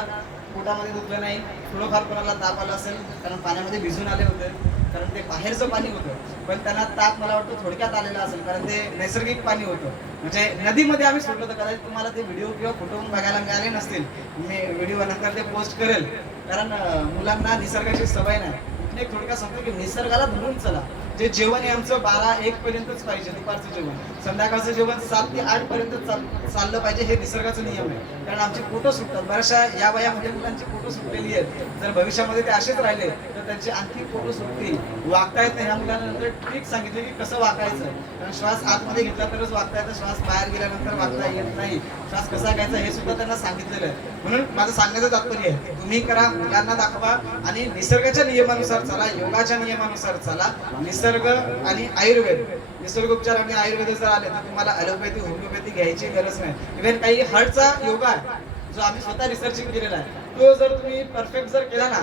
पोटामध्ये दुखलं नाही, थोडंफार कोणाला ताप आला असेल कारण पाण्यामध्ये भिजून आले होते, कारण ते बाहेरचं पाणी होतं, पण त्यांना ताप मला वाटतं थोडक्यात आलेला असेल कारण ते नैसर्गिक पाणी होतं. म्हणजे नदीमध्ये आम्ही सोडलं तर कदाचित तुम्हाला ते व्हिडिओ किंवा फोटो बघायला मिळाले नसतील. मी व्हिडिओ नंतर ते पोस्ट करेल, कारण मुलांना निसर्गाची सवय नाही. एक थोडक्यात सांगतो की निसर्गाला धरून चला. जे जेवण आहे आमचं 12-1 पर्यंतच पाहिजे, दुपारचं जेवण, संध्याकाळचं जेवण 7 ते 8 पर्यंत चाललं पाहिजे, हे निसर्गाचं नियम आहे. कारण आमची फोटो सुटतात, बऱ्याचशा या वयामध्ये मुलांची फोटो सुटलेली आहेत. जर भविष्यामध्ये ते असेच राहिले तर त्यांचे आणखी फोटो सुटतील. वागता येत नाही, ह्या मुलांना नंतर ट्रिक सांगितली की कसं वाकायचं, कारण श्वास आतमध्ये घेतला तरच वागता येतं, श्वास बाहेर गेल्यानंतर वागता येत नाही, श्वास कसा घ्यायचा हे सुद्धा त्यांना सांगितलेलं आहे. म्हणून माझं सांगण्याचं तात्पर्य आहे तुम्ही करा, मुलांना दाखवा आणि निसर्गाच्या नियमानुसार चला, योगाच्या नियमानुसार चला. निसर्ग आणि आयुर्वेद, निसर्गोपचार आणि आयुर्वेद जर आले तर तुम्हाला ॲलोपॅथी होमिओपॅथी घ्यायची गरज नाही. इव्हन काही हार्टचा योगा आहे जो आम्ही स्वतः रिसर्चिंग केलेला आहे, तो जर तुम्ही परफेक्ट जर केला ना,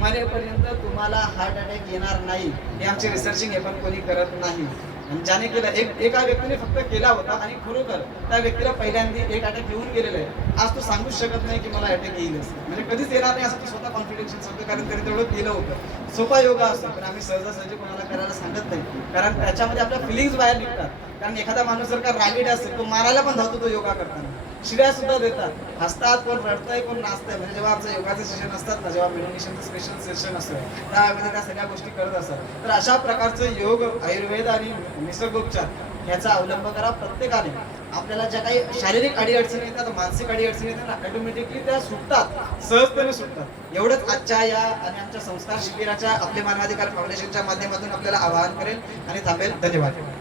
मरेपर्यंत तुम्हाला हार्ट अटॅक येणार नाही. हे आमची रिसर्चिंग हे पण कोणी करत नाही. आणि ज्याने केलं एका व्यक्तीने फक्त केला होता आणि खरोखर त्या व्यक्तीला पहिल्यांदा एक अटॅक येऊन गेलेला आहे. आज तो सांगूच शकत नाही की मला अटॅक येईलच, म्हणजे कधीच येणार नाही असं तो स्वतः कॉन्फिडेन्शियल सांगतो, कारण त्याने तेवढं केलं होतं. सोपा योगा असतो पण आम्ही सहजासहजी कोणाला करायला सांगत नाही, कारण त्याच्यामध्ये आपल्या फिलिंग्स बाहेर निघतात. कारण एखादा माणूस जर का रागीट असेल तो मारायला पण धावतो तो योगा करताना, शिव्या सुद्धा देतात, हसतात, कोण रडतंय कोण नाचतंय. म्हणजे जेव्हा आमचं योगाचं सेशन असतात ना, जेव्हा मेडिटेशनचं स्पेशल सेशन असतं त्यामध्ये त्या सगळ्या गोष्टी करत असतात. तर अशा प्रकारचं योग, आयुर्वेद आणि निसर्गोपचार ह्याचा अवलंब करा प्रत्येकाने. आपल्याला ज्या काही शारीरिक अडीअडचणी येतात, मानसिक अडीअडचणी येतात ना, ऑटोमॅटिकली त्या सुटतात, सहजतेने सुटतात. एवढंच आजच्या या आणि आमच्या संस्कार शिबिराच्या आपले मानवाधिकार फाउंडेशनच्या माध्यमातून आपल्याला आवाहन करेल आणि थांबेल. धन्यवाद.